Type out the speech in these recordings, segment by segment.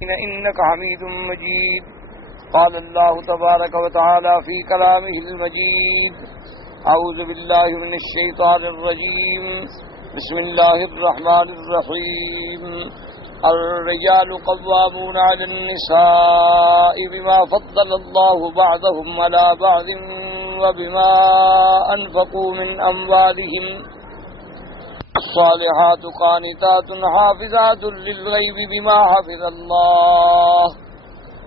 إنك حميد مجيد. قال الله تبارك وتعالى في كلامه المجيد: أعوذ بالله من الشيطان الرجيم. بسم الله الرحمن الرحيم. الرجال قوامون على النساء بما فضل الله بعضهم على بعض وبما أنفقوا من أموالهم. الصالحات قانتات حافظات للغيب بما حفظ الله.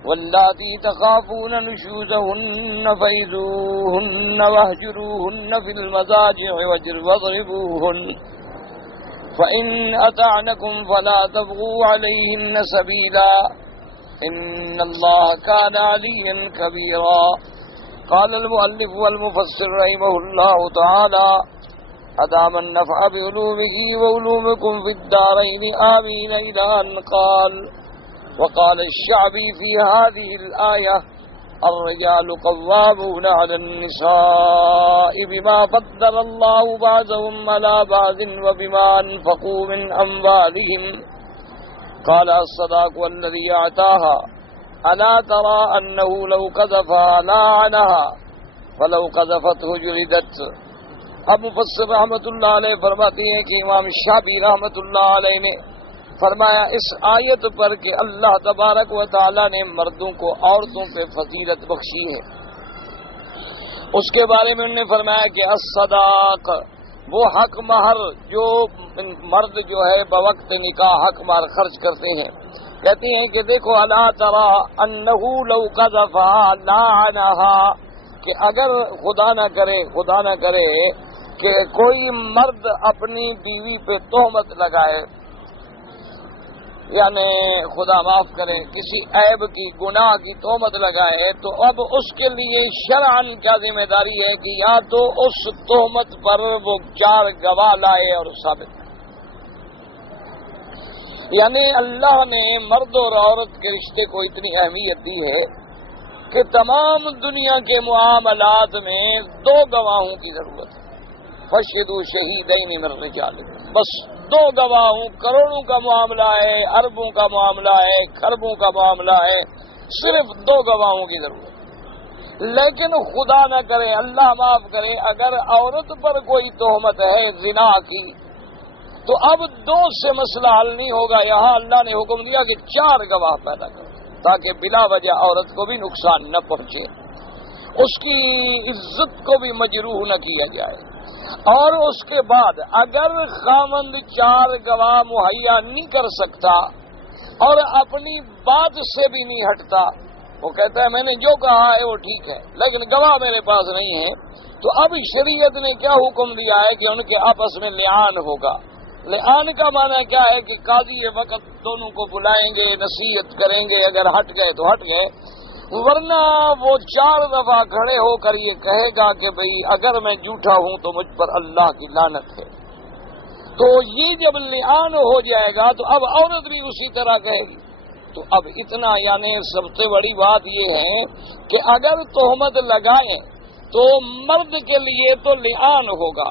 واللاتي تخافون نشوزهن فإذوهن واهجروهن في المضاجع واضربوهن. فإن أطعنكم فلا تبغوا عليهن سبيلا إن الله كان عليا كبيرا. قال المؤلف والمفسر رحمه الله تعالى: أدام النفع بعلومه وعلومكم في الدارين آمين إلى أن قال. وقال الشعبي في هذه الآية: الرجال قوامون على النساء بما فضل الله بعضهم على بعض وبما أنفقوا من أموالهم. قال الصداق والذي أعطاها ألا ترى أنه لو قذفها لعنها فلو قذفته جلدت. اب مفسر رحمۃ اللہ علیہ فرماتے ہیں کہ امام شافعی رحمۃ اللہ علیہ نے فرمایا اس آیت پر کہ اللہ تبارک و تعالی نے مردوں کو عورتوں پہ فضیلت بخشی ہے، اس کے بارے میں انہوں نے فرمایا کہ الصداق وہ حق مہر جو مرد جو ہے بوقت نکاح حق مہر خرچ کرتے ہیں، کہتے ہیں کہ دیکھو الا ترى انه لو قذفها لعنها، کہ اگر خدا نہ کرے کہ کوئی مرد اپنی بیوی پہ تہمت لگائے، یعنی خدا معاف کرے کسی عیب کی گناہ کی تہمت لگائے، تو اب اس کے لیے شرعاً کیا ذمہ داری ہے کہ یا تو اس تہمت پر وہ 4 گواہ لائے اور ثابت کرے۔ یعنی اللہ نے مرد اور عورت کے رشتے کو اتنی اہمیت دی ہے کہ تمام دنیا کے معاملات میں 2 گواہوں کی ضرورت ہے۔ فشہدوا شہیدین من رجالکم، بس 2 گواہوں، کروڑوں کا معاملہ ہے، اربوں کا معاملہ ہے، خربوں کا معاملہ ہے، صرف 2 گواہوں کی ضرورت ہے۔ لیکن خدا نہ کرے، اللہ معاف کرے، اگر عورت پر کوئی تہمت ہے زنا کی، تو اب 2 سے مسئلہ حل نہیں ہوگا، یہاں اللہ نے حکم دیا کہ 4 گواہ پیدا کرو تاکہ بلا وجہ عورت کو بھی نقصان نہ پہنچے، اس کی عزت کو بھی مجروح نہ کیا جائے۔ اور اس کے بعد اگر خاوند 4 گواہ مہیا نہیں کر سکتا اور اپنی بات سے بھی نہیں ہٹتا، وہ کہتا ہے میں نے جو کہا ہے وہ ٹھیک ہے لیکن گواہ میرے پاس نہیں ہے، تو اب شریعت نے کیا حکم دیا ہے کہ ان کے آپس میں لعان ہوگا۔ لعان کا معنی کیا ہے کہ قاضی وقت دونوں کو بلائیں گے، نصیحت کریں گے، اگر ہٹ گئے تو ہٹ گئے، ورنہ وہ 4 دفعہ کھڑے ہو کر یہ کہے گا کہ بھئی اگر میں جھوٹا ہوں تو مجھ پر اللہ کی لعنت ہے۔ تو یہ جب لعان ہو جائے گا تو اب عورت بھی اسی طرح کہے گی۔ تو اب اتنا یعنی سب سے بڑی بات یہ ہے کہ اگر تہمت لگائیں تو مرد کے لیے تو لعان ہوگا،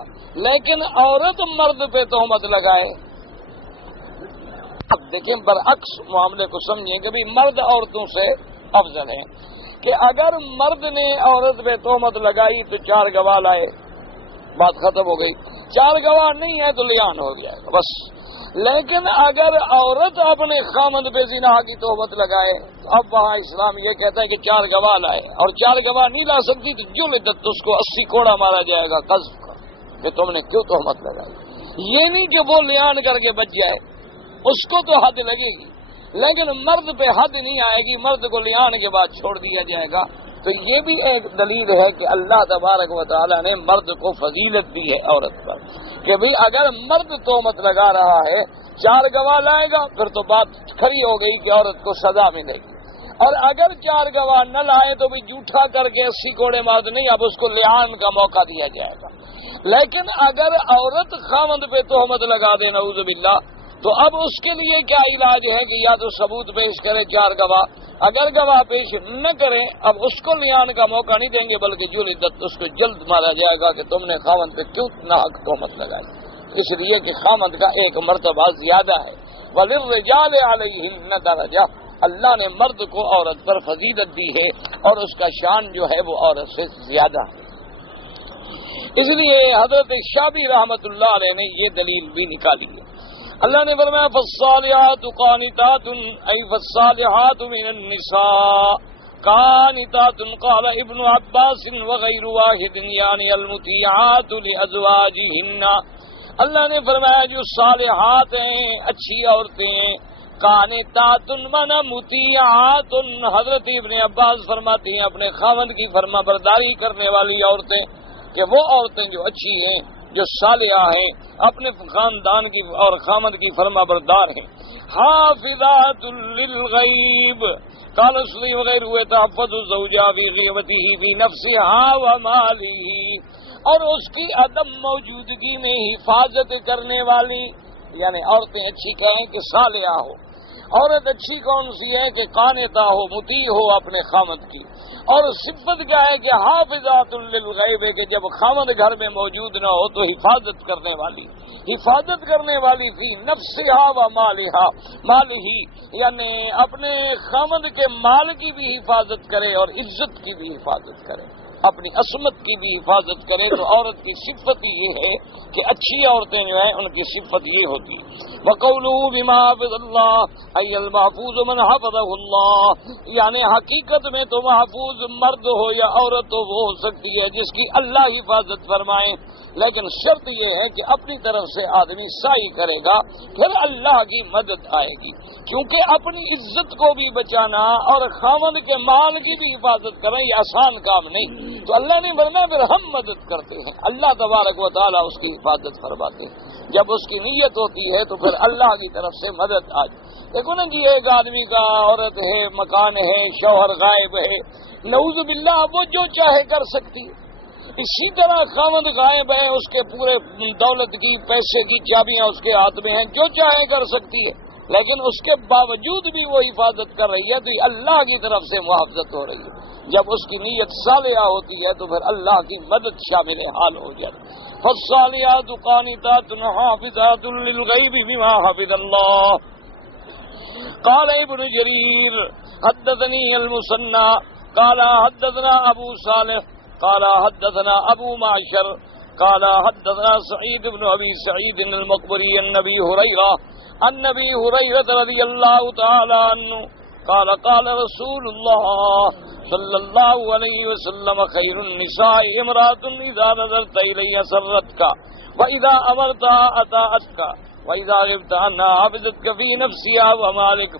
لیکن عورت مرد پہ تہمت لگائے، اب دیکھیں برعکس معاملے کو سمجھیں کہ بھی مرد عورتوں سے افضل ہے کہ اگر مرد نے عورت پہ تہمت لگائی تو 4 گواہ لائے، بات ختم ہو گئی۔ 4 گواہ نہیں ہے تو لعان ہو جائے گا بس۔ لیکن اگر عورت اپنے خامند پہ زنا کی تہمت لگائے تو اب وہاں اسلام یہ کہتا ہے کہ 4 گواہ لائے، اور 4 گواہ نہیں لا سکتی تو جلدت، اس کو 80 کوڑا مارا جائے گا قذف کا کہ تم نے کیوں تہمت لگائی۔ یہ نہیں کہ وہ لعان کر کے بچ جائے، اس کو تو حد لگے گی، لیکن مرد پہ حد نہیں آئے گی، مرد کو لعان کے بعد چھوڑ دیا جائے گا۔ تو یہ بھی ایک دلیل ہے کہ اللہ تبارک و تعالی نے مرد کو فضیلت دی ہے عورت پر، کہ بھئی اگر مرد تہمت لگا رہا ہے 4 گواہ لائے گا پھر تو بات کھڑی ہو گئی کہ عورت کو سزا ملے گی، اور اگر 4 گواہ نہ لائے تو بھی جھوٹا کر کے 80 کوڑے مار نہیں، اب اس کو لعان کا موقع دیا جائے گا۔ لیکن اگر عورت خاوند پہ تہمت لگا دے نعوذ باللہ، تو اب اس کے لیے کیا علاج ہے کہ یا تو ثبوت پیش کرے 4 گواہ، اگر گواہ پیش نہ کریں اب اس کو لعان کا موقع نہیں دیں گے بلکہ جلدت، اس کو جلد مارا جائے گا کہ تم نے خاوند پہ کیوں ناحق تہمت لگائی، اس لیے کہ خاوند کا ایک مرتبہ زیادہ ہے۔ وَلِلرِّجَالِ عَلَيْهِنَّ دَرَجَةٌ، اللہ نے مرد کو عورت پر فضیلت دی ہے اور اس کا شان جو ہے وہ عورت سے زیادہ ہے۔ اس لیے حضرت شابی رحمت اللہ علیہ نے یہ دلیل بھی نکالی ہے۔ اللہ نے فرمایا فالصالحات قانتات ای فالصالحات من النساء قانتات قال ابن عباس وغیر واحد یعنی المطیعات لازواجہن۔ اللہ نے فرمایا جو صالحات ہیں، اچھی عورتیں ہیں، قانتات معنی مطیعات، حضرت ابن عباس فرماتی ہیں اپنے خاوند کی فرما برداری کرنے والی عورتیں، کہ وہ عورتیں جو اچھی ہیں، جو صالحہ ہیں، اپنے خاندان کی اور خاوند کی فرما بردار ہیں۔ حافظات للغیب قال سلی وغیر ہوئے تحفظ الزوجہ فی غیبتہ فی نفسها ومالہ، اور اس کی عدم موجودگی میں حفاظت کرنے والی، یعنی عورتیں اچھی کہیں کہ صالحہ ہو۔ عورت اچھی کون سی ہے کہ قانتہ ہو، مطیع ہو اپنے خاوند کی، اور صفت کیا ہے کہ حافظات للغیب ہے کہ جب خاوند گھر میں موجود نہ ہو تو حفاظت کرنے والی فی نفسہا و مالہ، یعنی اپنے خاوند کے مال کی بھی حفاظت کرے اور عزت کی بھی حفاظت کرے، اپنی عصمت کی بھی حفاظت کرے۔ تو عورت کی صفت یہ ہے کہ اچھی عورتیں جو ہیں ان کی صفت یہ ہوتی ہے۔ وَقَوْلُهُ بِمَا حَفِظَ اللَّهُ أَيَّ الْمَحْفُوظُ مَنْ حَفِظَهُ اللَّهُ، یعنی حقیقت میں تو محفوظ مرد ہو یا عورت ہو وہ ہو سکتی ہے جس کی اللہ حفاظت فرمائے، لیکن شرط یہ ہے کہ اپنی طرف سے آدمی سعی کرے گا، پھر اللہ کی مدد آئے گی، کیونکہ اپنی عزت کو بھی بچانا اور خاوند کے مال کی بھی حفاظت کریں یہ آسان کام نہیں۔ تو اللہ نے فرمایا پھر ہم مدد کرتے ہیں، اللہ تبارک و تعالیٰ اس کی حفاظت فرماتے ہیں۔ جب اس کی نیت ہوتی ہے تو پھر اللہ کی طرف سے مدد آ جائے۔ دیکھو نا جی، ایک آدمی کا عورت ہے، مکان ہے، شوہر غائب ہے، نعوذ باللہ وہ جو چاہے کر سکتی ہے۔ اسی طرح خاوند غائب ہے، اس کے پورے دولت کی، پیسے کی چابیاں اس کے ہاتھ میں ہیں، جو چاہے کر سکتی ہے، لیکن اس کے باوجود بھی وہ حفاظت کر رہی ہے تو یہ اللہ کی طرف سے محافظت ہو رہی ہے۔ جب اس کی نیت صالحہ ہوتی ہے تو پھر اللہ کی مدد شامل حال ہو جاتی ہے۔ فالصالحات قانتات حافظات للغیب بما حفظ اللہ۔ قال ابن جریر حدثني المثنى قال حدثنا ابو صالح قال حدثنا ابو معشر قال حدثنا سعید بن ابی سعید المقبری النبی ہریرہ رضی اللہ تعالی عنہ قال قال رسول اللہ صلی اللہ علیہ وسلم خیر النساء امرأة اذا نظرت الیہ سرتك واذا امرتها اطاعتك وَإِذَا غِبْتَ عَنْهَا حَفِظَتْكَ فِي نَفْسِهَا وَمَالِكَ۔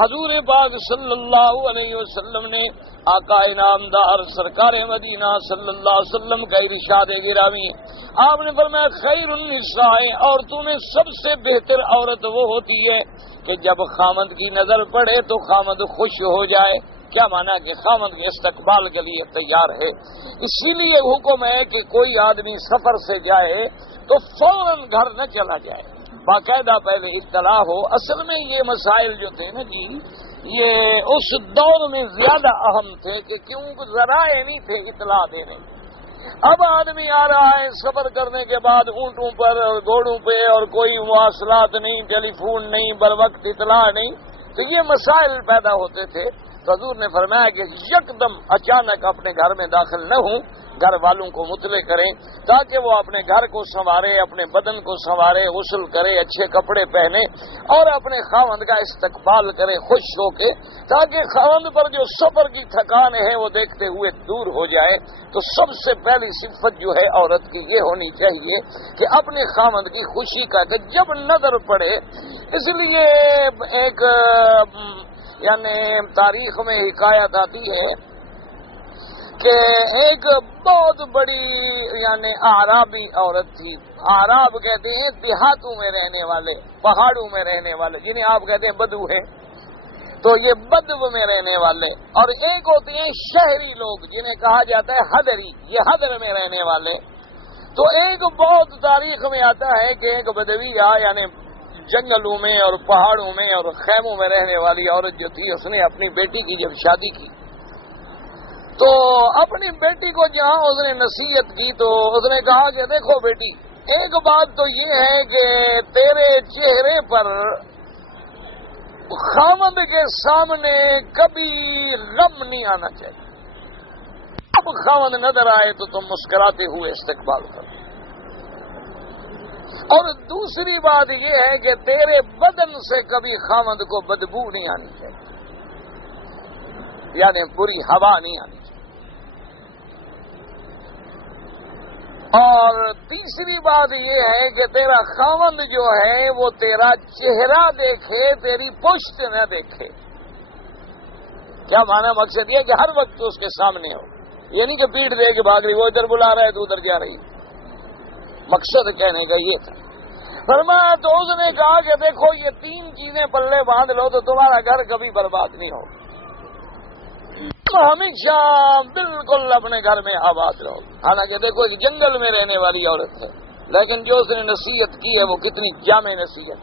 حضور پاک صلی اللہ علیہ وسلم نے آقا انعامدار سرکار مدینہ صلی اللہ علیہ وسلم کا ارشاد گرامی ہے، آپ نے فرمایا خیر النساء، عورتوں میں سب سے بہتر عورت وہ ہوتی ہے کہ جب خامد کی نظر پڑے تو خامد خوش ہو جائے۔ کیا مانا کہ خامد کے استقبال کے لیے تیار ہے۔ اسی لیے حکم ہے کہ کوئی آدمی سفر سے جائے تو فوراً گھر نہ چلا جائے، باقاعدہ پہلے اطلاع ہو۔ اصل میں یہ مسائل جو تھے نا جی، یہ اس دور میں زیادہ اہم تھے کہ کیوں ذرائع نہیں تھے اطلاع دینے۔ اب آدمی آ رہا ہے سفر کرنے کے بعد اونٹوں پر اور گھوڑوں پہ اور کوئی مواصلات نہیں، ٹیلی فون نہیں، بر وقت اطلاع نہیں، تو یہ مسائل پیدا ہوتے تھے۔ تو حضور نے فرمایا کہ یکدم اچانک اپنے گھر میں داخل نہ ہوں، گھر والوں کو مطلع کریں تاکہ وہ اپنے گھر کو سنوارے، اپنے بدن کو سنوارے، غسل کرے، اچھے کپڑے پہنے اور اپنے خاوند کا استقبال کرے خوش ہو کے، تاکہ خاوند پر جو سفر کی تھکان ہے وہ دیکھتے ہوئے دور ہو جائے۔ تو سب سے پہلی صفت جو ہے عورت کی یہ ہونی چاہیے کہ اپنے خاوند کی خوشی کا کہ جب نظر پڑے۔ اس لیے ایک یعنی تاریخ میں حکایت آتی ہے کہ ایک بہت بڑی یعنی اعرابی عورت تھی۔ اعراب کہتے ہیں دیہاتوں میں رہنے والے، پہاڑوں میں رہنے والے، جنہیں آپ کہتے ہیں بدو ہیں، تو یہ بدو میں رہنے والے، اور ایک ہوتے ہیں شہری لوگ جنہیں کہا جاتا ہے حدری، یہ حدر میں رہنے والے۔ تو ایک بہت تاریخ میں آتا ہے کہ ایک بدویہ یعنی جنگلوں میں اور پہاڑوں میں اور خیموں میں رہنے والی عورت جو تھی، اس نے اپنی بیٹی کی جب شادی کی تو اپنی بیٹی کو جہاں اس نے نصیحت کی تو اس نے کہا کہ دیکھو بیٹی، ایک بات تو یہ ہے کہ تیرے چہرے پر خامند کے سامنے کبھی غم نہیں آنا چاہیے. اب خامند نظر آئے تو تم مسکراتے ہوئے استقبال کرو. اور دوسری بات یہ ہے کہ تیرے بدن سے کبھی خامند کو بدبو نہیں آنی چاہیے، یعنی بری ہوا نہیں آنی چاہیے. اور تیسری بات یہ ہے کہ تیرا خامند جو ہے وہ تیرا چہرہ دیکھے، تیری پشت نہ دیکھے. کیا مانا؟ مقصد یہ کہ ہر وقت اس کے سامنے ہو، یہ نہیں کہ پیٹ دے کے بھاگ رہی، وہ ادھر بلا رہا ہے تو ادھر جا رہی. مقصد کہنے کا یہ تھا. فرمایا تو اس نے کہا کہ دیکھو یہ 3 چیزیں پلے باندھ لو تو تمہارا گھر کبھی برباد نہیں ہو. ہمیشہ بالکل اپنے گھر میں آباد رہو. حالانکہ دیکھو ایک جنگل میں رہنے والی عورت ہے، لیکن جو اس نے نصیحت کی ہے وہ کتنی جامع نصیحت.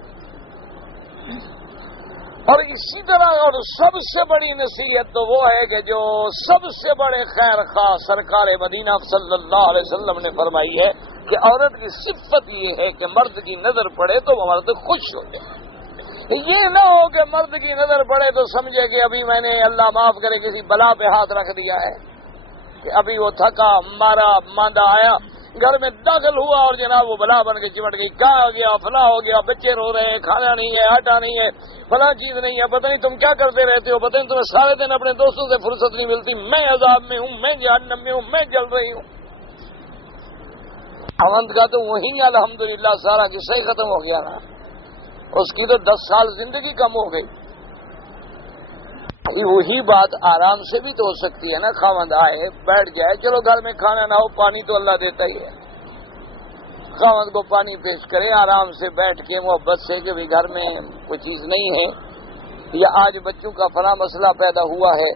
اور اسی طرح اور سب سے بڑی نصیحت تو وہ ہے کہ جو سب سے بڑے خیر خواہ سرکار مدینہ صلی اللہ علیہ وسلم نے فرمائی ہے کہ عورت کی صفت یہ ہے کہ مرد کی نظر پڑے تو وہ مرد خوش ہو جائے. یہ نہ ہو کہ مرد کی نظر پڑے تو سمجھے کہ ابھی میں نے اللہ معاف کرے کسی بلا پہ ہاتھ رکھ دیا ہے، کہ ابھی وہ تھکا مارا ماندہ آیا گھر میں داخل ہوا اور جناب وہ بلا بن کے چمٹ گئی. کیا ہو گیا؟ فلاں ہو گیا، بچے رو رہے ہیں، کھانا نہیں ہے، آٹا نہیں ہے، فلاں چیز نہیں ہے، پتہ نہیں تم کیا کرتے رہتے ہو، پتہ نہیں تمہیں سارے دن اپنے دوستوں سے فرصت نہیں ملتی، میں عذاب میں ہوں، میں جہنم میں ہوں، میں جل رہی ہوں. خامند کا تو وہی الحمدللہ سارا قصہ ہی ختم ہو گیا نا. اس کی تو 10 سال زندگی کم ہو گئی. وہی بات آرام سے بھی تو ہو سکتی ہے نا. خامند آئے بیٹھ جائے، چلو گھر میں کھانا نہ ہو، پانی تو اللہ دیتا ہی ہے، خامند کو پانی پیش کرے آرام سے بیٹھ کے محبت سے کہ بھی گھر میں کوئی چیز نہیں ہے، یا آج بچوں کا فلاں مسئلہ پیدا ہوا ہے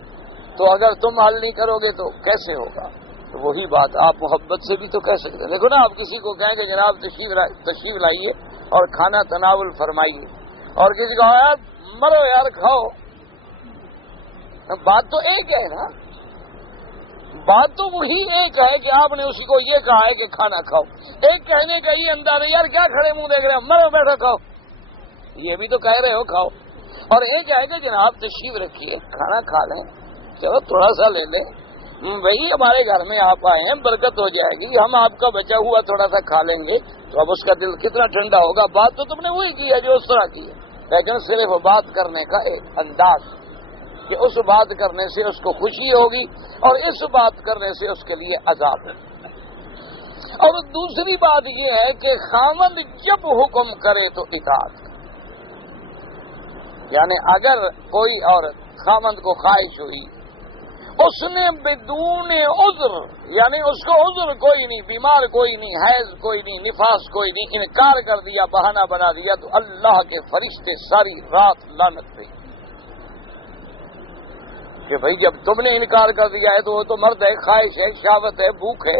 تو اگر تم حل نہیں کرو گے تو کیسے ہوگا. تو وہی بات آپ محبت سے بھی تو کہہ سکتے ہیں. دیکھو نا، آپ کسی کو کہیں کہ جناب تشریف لائیے اور کھانا تناول فرمائیے، اور کسی کو یار مرو یار کھاؤ، بات تو ایک ہے نا. بات تو وہی ایک ہے کہ آپ نے اسی کو یہ کہا ہے کہ کھانا کھاؤ. ایک کہنے کا یہ انداز ہے یار کیا کھڑے منہ دیکھ رہے ہیں، مرو بیٹھو کھاؤ، یہ بھی تو کہہ رہے ہو کھاؤ. اور ایک ہے کہ جناب تشریف رکھیے کھانا کھا لیں، چلو تھوڑا سا لے لیں، بھائی ہمارے گھر میں آپ آئے ہیں برکت ہو جائے گی، ہم آپ کا بچا ہوا تھوڑا سا کھا لیں گے تو اب اس کا دل کتنا ٹھنڈا ہوگا. بات تو تم نے وہی کی ہے جو اس طرح کی ہے، لیکن صرف بات کرنے کا ایک انداز کہ اس بات کرنے سے اس کو خوشی ہوگی اور اس بات کرنے سے اس کے لیے عذاب ہے. اور دوسری بات یہ ہے کہ خامند جب حکم کرے تو اطاعت، یعنی اگر کوئی عورت خامند کو خواہش ہوئی، اس نے بدون عذر، یعنی اس کو عذر کوئی نہیں، بیمار کوئی نہیں، حیض کوئی نہیں، نفاس کوئی نہیں، انکار کر دیا، بہانہ بنا دیا، تو اللہ کے فرشتے ساری رات لعنت پہ کہ بھئی جب تم نے انکار کر دیا ہے تو وہ تو مرد ہے، خواہش ہے، شہوت ہے، بھوک ہے،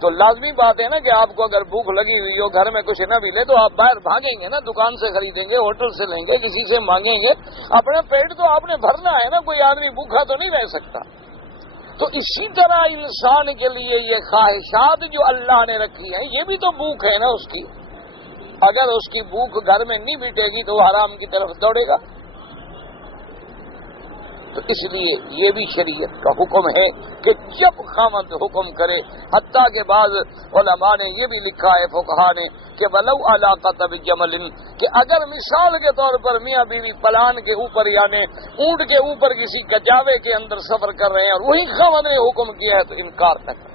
تو لازمی بات ہے نا کہ آپ کو اگر بھوک لگی ہوئی ہو، گھر میں کچھ نہ ملے تو آپ باہر بھاگیں گے نا، دکان سے خریدیں گے، ہوٹل سے لیں گے، کسی سے مانگیں گے. اپنا پیٹ تو آپ نے بھرنا ہے نا، کوئی آدمی بھوکا تو نہیں رہ سکتا. تو اسی طرح انسان کے لیے یہ خواہشات جو اللہ نے رکھی ہیں یہ بھی تو بھوک ہے نا اس کی. اگر اس کی بھوک گھر میں نہیں مٹے گی تو وہ حرام کی طرف دوڑے گا. تو اس لیے یہ بھی شریعت کا حکم ہے کہ جب خامند حکم کرے، حتیٰ کہ بعض علماء نے یہ بھی لکھا ہے فقہا نے کہ ولو علی قطب جمل، کہ اگر مثال کے طور پر میاں بیوی پلان کے اوپر یعنی اونٹ کے اوپر کسی کجاوے کے اندر سفر کر رہے ہیں اور وہی خامند نے حکم کیا ہے تو انکار نہ کریں.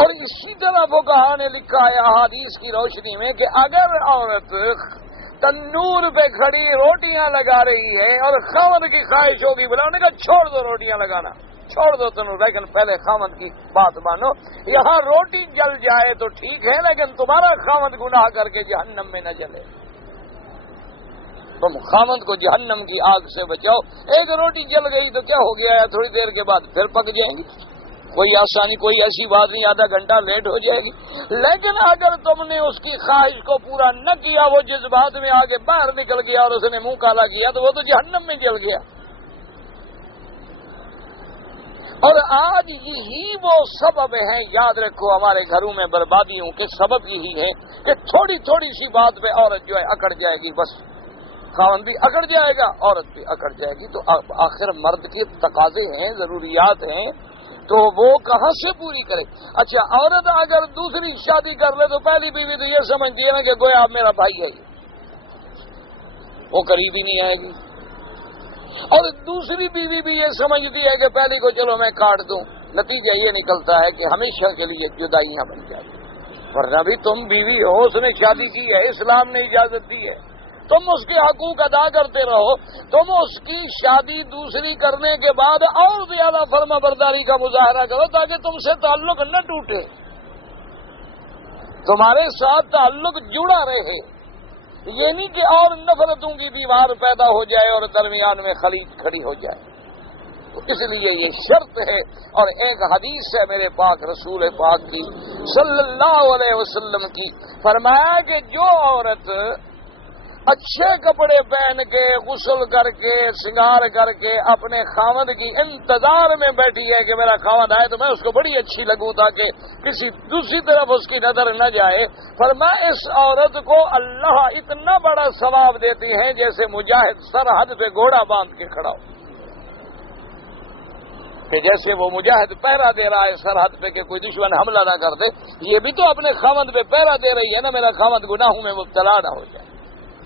اور اسی طرح فقہا نے لکھا ہے احادیث کی روشنی میں کہ اگر عورت تنور پہ کھڑی روٹیاں لگا رہی ہے اور خامند کی خواہش ہوگی بلانے کا چھوڑ دو روٹیاں لگانا، چھوڑ دو تنور، لیکن پہلے خامند کی بات مانو. یہاں روٹی جل جائے تو ٹھیک ہے لیکن تمہارا خامند گناہ کر کے جہنم میں نہ جلے. تم خامند کو جہنم کی آگ سے بچاؤ. ایک روٹی جل گئی تو کیا ہو گیا ہے، تھوڑی دیر کے بعد پھر پک جائیں گی، کوئی آسانی کوئی ایسی بات نہیں، آدھا گھنٹہ لیٹ ہو جائے گی. لیکن اگر تم نے اس کی خواہش کو پورا نہ کیا، وہ جذبات میں آگے باہر نکل گیا اور اس نے منہ کالا کیا تو وہ تو جہنم میں جل گیا. اور آج یہی وہ سبب ہے، یاد رکھو ہمارے گھروں میں بربادیوں کے سبب یہی ہے کہ تھوڑی تھوڑی سی بات پہ عورت جو ہے اکڑ جائے گی، بس خاوند بھی اکڑ جائے گا، عورت بھی اکڑ جائے گی۔ تو آخر مرد کے تقاضے ہیں، ضروریات ہیں، تو وہ کہاں سے پوری کرے؟ اچھا، عورت اگر دوسری شادی کر لے تو پہلی بیوی تو یہ سمجھتی ہے نا کہ گویا میرا بھائی ہے، وہ قریب ہی نہیں آئے گی، اور دوسری بیوی بھی یہ سمجھتی ہے کہ پہلی کو چلو میں کاٹ دوں۔ نتیجہ یہ نکلتا ہے کہ ہمیشہ کے لیے جدائیاں بن جاتی، ورنہ بھی تم بیوی ہو، اس نے شادی کی ہے، اسلام نے اجازت دی ہے، تم اس کے حقوق ادا کرتے رہو۔ تم اس کی شادی دوسری کرنے کے بعد اور زیادہ فرما برداری کا مظاہرہ کرو تاکہ تم سے تعلق نہ ٹوٹے، تمہارے ساتھ تعلق جڑا رہے، یہ نہیں کہ اور نفرتوں کی دیوار پیدا ہو جائے اور درمیان میں خلیج کھڑی ہو جائے۔ تو اس لیے یہ شرط ہے۔ اور ایک حدیث ہے میرے پاک رسول پاک کی صلی اللہ علیہ وسلم کی، فرمایا کہ جو عورت اچھے کپڑے پہن کے، غسل کر کے، سنگار کر کے اپنے خاوند کی انتظار میں بیٹھی ہے کہ میرا خاوند آئے تو میں اس کو بڑی اچھی لگوں تاکہ کسی دوسری طرف اس کی نظر نہ جائے، فرمایا اس عورت کو اللہ اتنا بڑا ثواب دیتی ہے جیسے مجاہد سرحد پہ گھوڑا باندھ کے کھڑا ہو، کہ جیسے وہ مجاہد پہرا دے رہا ہے سرحد پہ کہ کوئی دشمن حملہ نہ کر دے، یہ بھی تو اپنے خاوند پہ پہرا دے رہی ہے نا، میرا خاوند گناہوں میں مبتلا نہ ہو جائے۔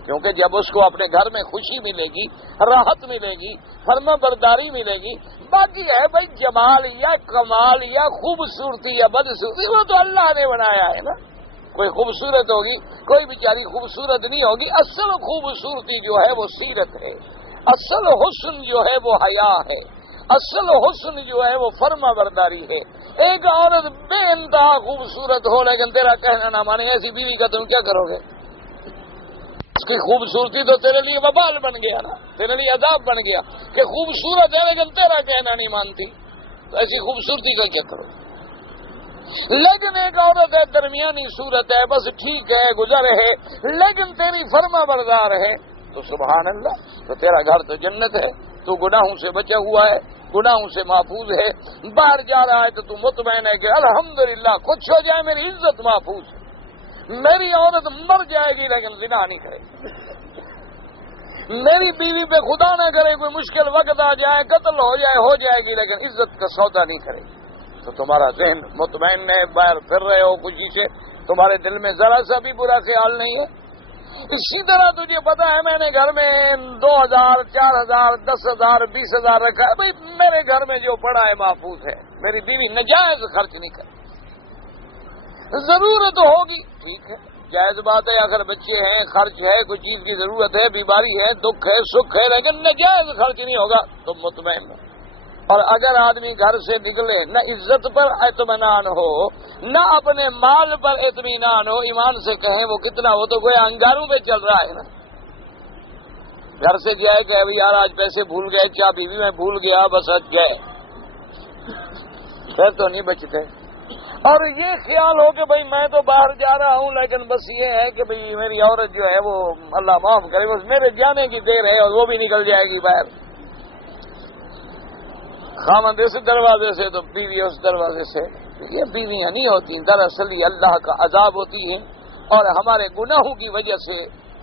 کیونکہ جب اس کو اپنے گھر میں خوشی ملے گی، راحت ملے گی، فرما برداری ملے گی، باقی ہے بھائی جمال یا کمال یا خوبصورتی یا بدصورتی، وہ تو اللہ نے بنایا ہے نا۔ کوئی خوبصورت ہوگی، کوئی بیچاری خوبصورت نہیں ہوگی، اصل خوبصورتی جو ہے وہ سیرت ہے، اصل حسن جو ہے وہ حیا ہے، اصل حسن جو ہے وہ فرما برداری ہے۔ ایک عورت بے انتہا خوبصورت ہو لیکن تیرا کہنا نہ مانے، ایسی بیوی کا تم کیا کرو گے؟ اس کی خوبصورتی تو تیرے لیے وبال بن گیا نا، تیرے لیے عذاب بن گیا کہ خوبصورت ہے لیکن تیرا کہنا نہیں مانتی، تو ایسی خوبصورتی کا کیا کرو؟ لیکن ایک عورت ہے درمیانی صورت ہے، بس ٹھیک ہے، گزر ہے، لیکن تیری فرما بردار ہے، تو سبحان اللہ، تو تیرا گھر تو جنت ہے، تو گناہوں سے بچا ہوا ہے، گناہوں سے محفوظ ہے، باہر جا رہا ہے تو مطمئن ہے کہ الحمدللہ کچھ ہو جائے میری عزت محفوظ ہے، میری عورت مر جائے گی لیکن زنا نہیں کرے گی، میری بیوی پہ خدا نہ کرے کوئی مشکل وقت آ جائے، قتل ہو جائے گی لیکن عزت کا سودا نہیں کرے گی۔ تو تمہارا ذہن مطمئن ہے، باہر پھر رہے ہو خوشی سے، تمہارے دل میں ذرا سا بھی برا خیال نہیں ہے۔ اسی طرح تجھے پتا ہے میں نے گھر میں 2000 4000 10,000 20,000 رکھا ہے، بھائی میرے گھر میں جو پڑا ہے محفوظ ہے، میری بیوی ناجائز خرچ نہیں کرے، ضرورت ہوگی ٹھیک ہے، جائز بات ہے، اگر بچے ہیں، خرچ ہے، کوئی چیز کی ضرورت ہے، بیماری ہے، دکھ ہے، سکھ ہے، لیکن ناجائز خرچ نہیں ہوگا تو مطمئن ہے۔ اور اگر آدمی گھر سے نکلے نہ عزت پر اطمینان ہو، نہ اپنے مال پر اطمینان ہو، ایمان سے کہیں وہ کتنا، وہ تو کوئی انگاروں پہ چل رہا ہے نا۔ گھر سے جائے کہ ابھی یار آج پیسے بھول گئے، چابی بھی میں بھول گیا، بس آج گئے، پھر تو نہیں بچتے۔ اور یہ خیال ہو کہ بھئی میں تو باہر جا رہا ہوں لیکن بس یہ ہے کہ بھئی میری عورت جو ہے وہ اللہ معاف کرے بس میرے جانے کی دیر ہے اور وہ بھی نکل جائے گی باہر، خاوند اس دروازے سے تو بیوی اس دروازے سے، یہ بیویاں نہیں ہوتی، دراصل یہ اللہ کا عذاب ہوتی ہیں اور ہمارے گناہوں کی وجہ سے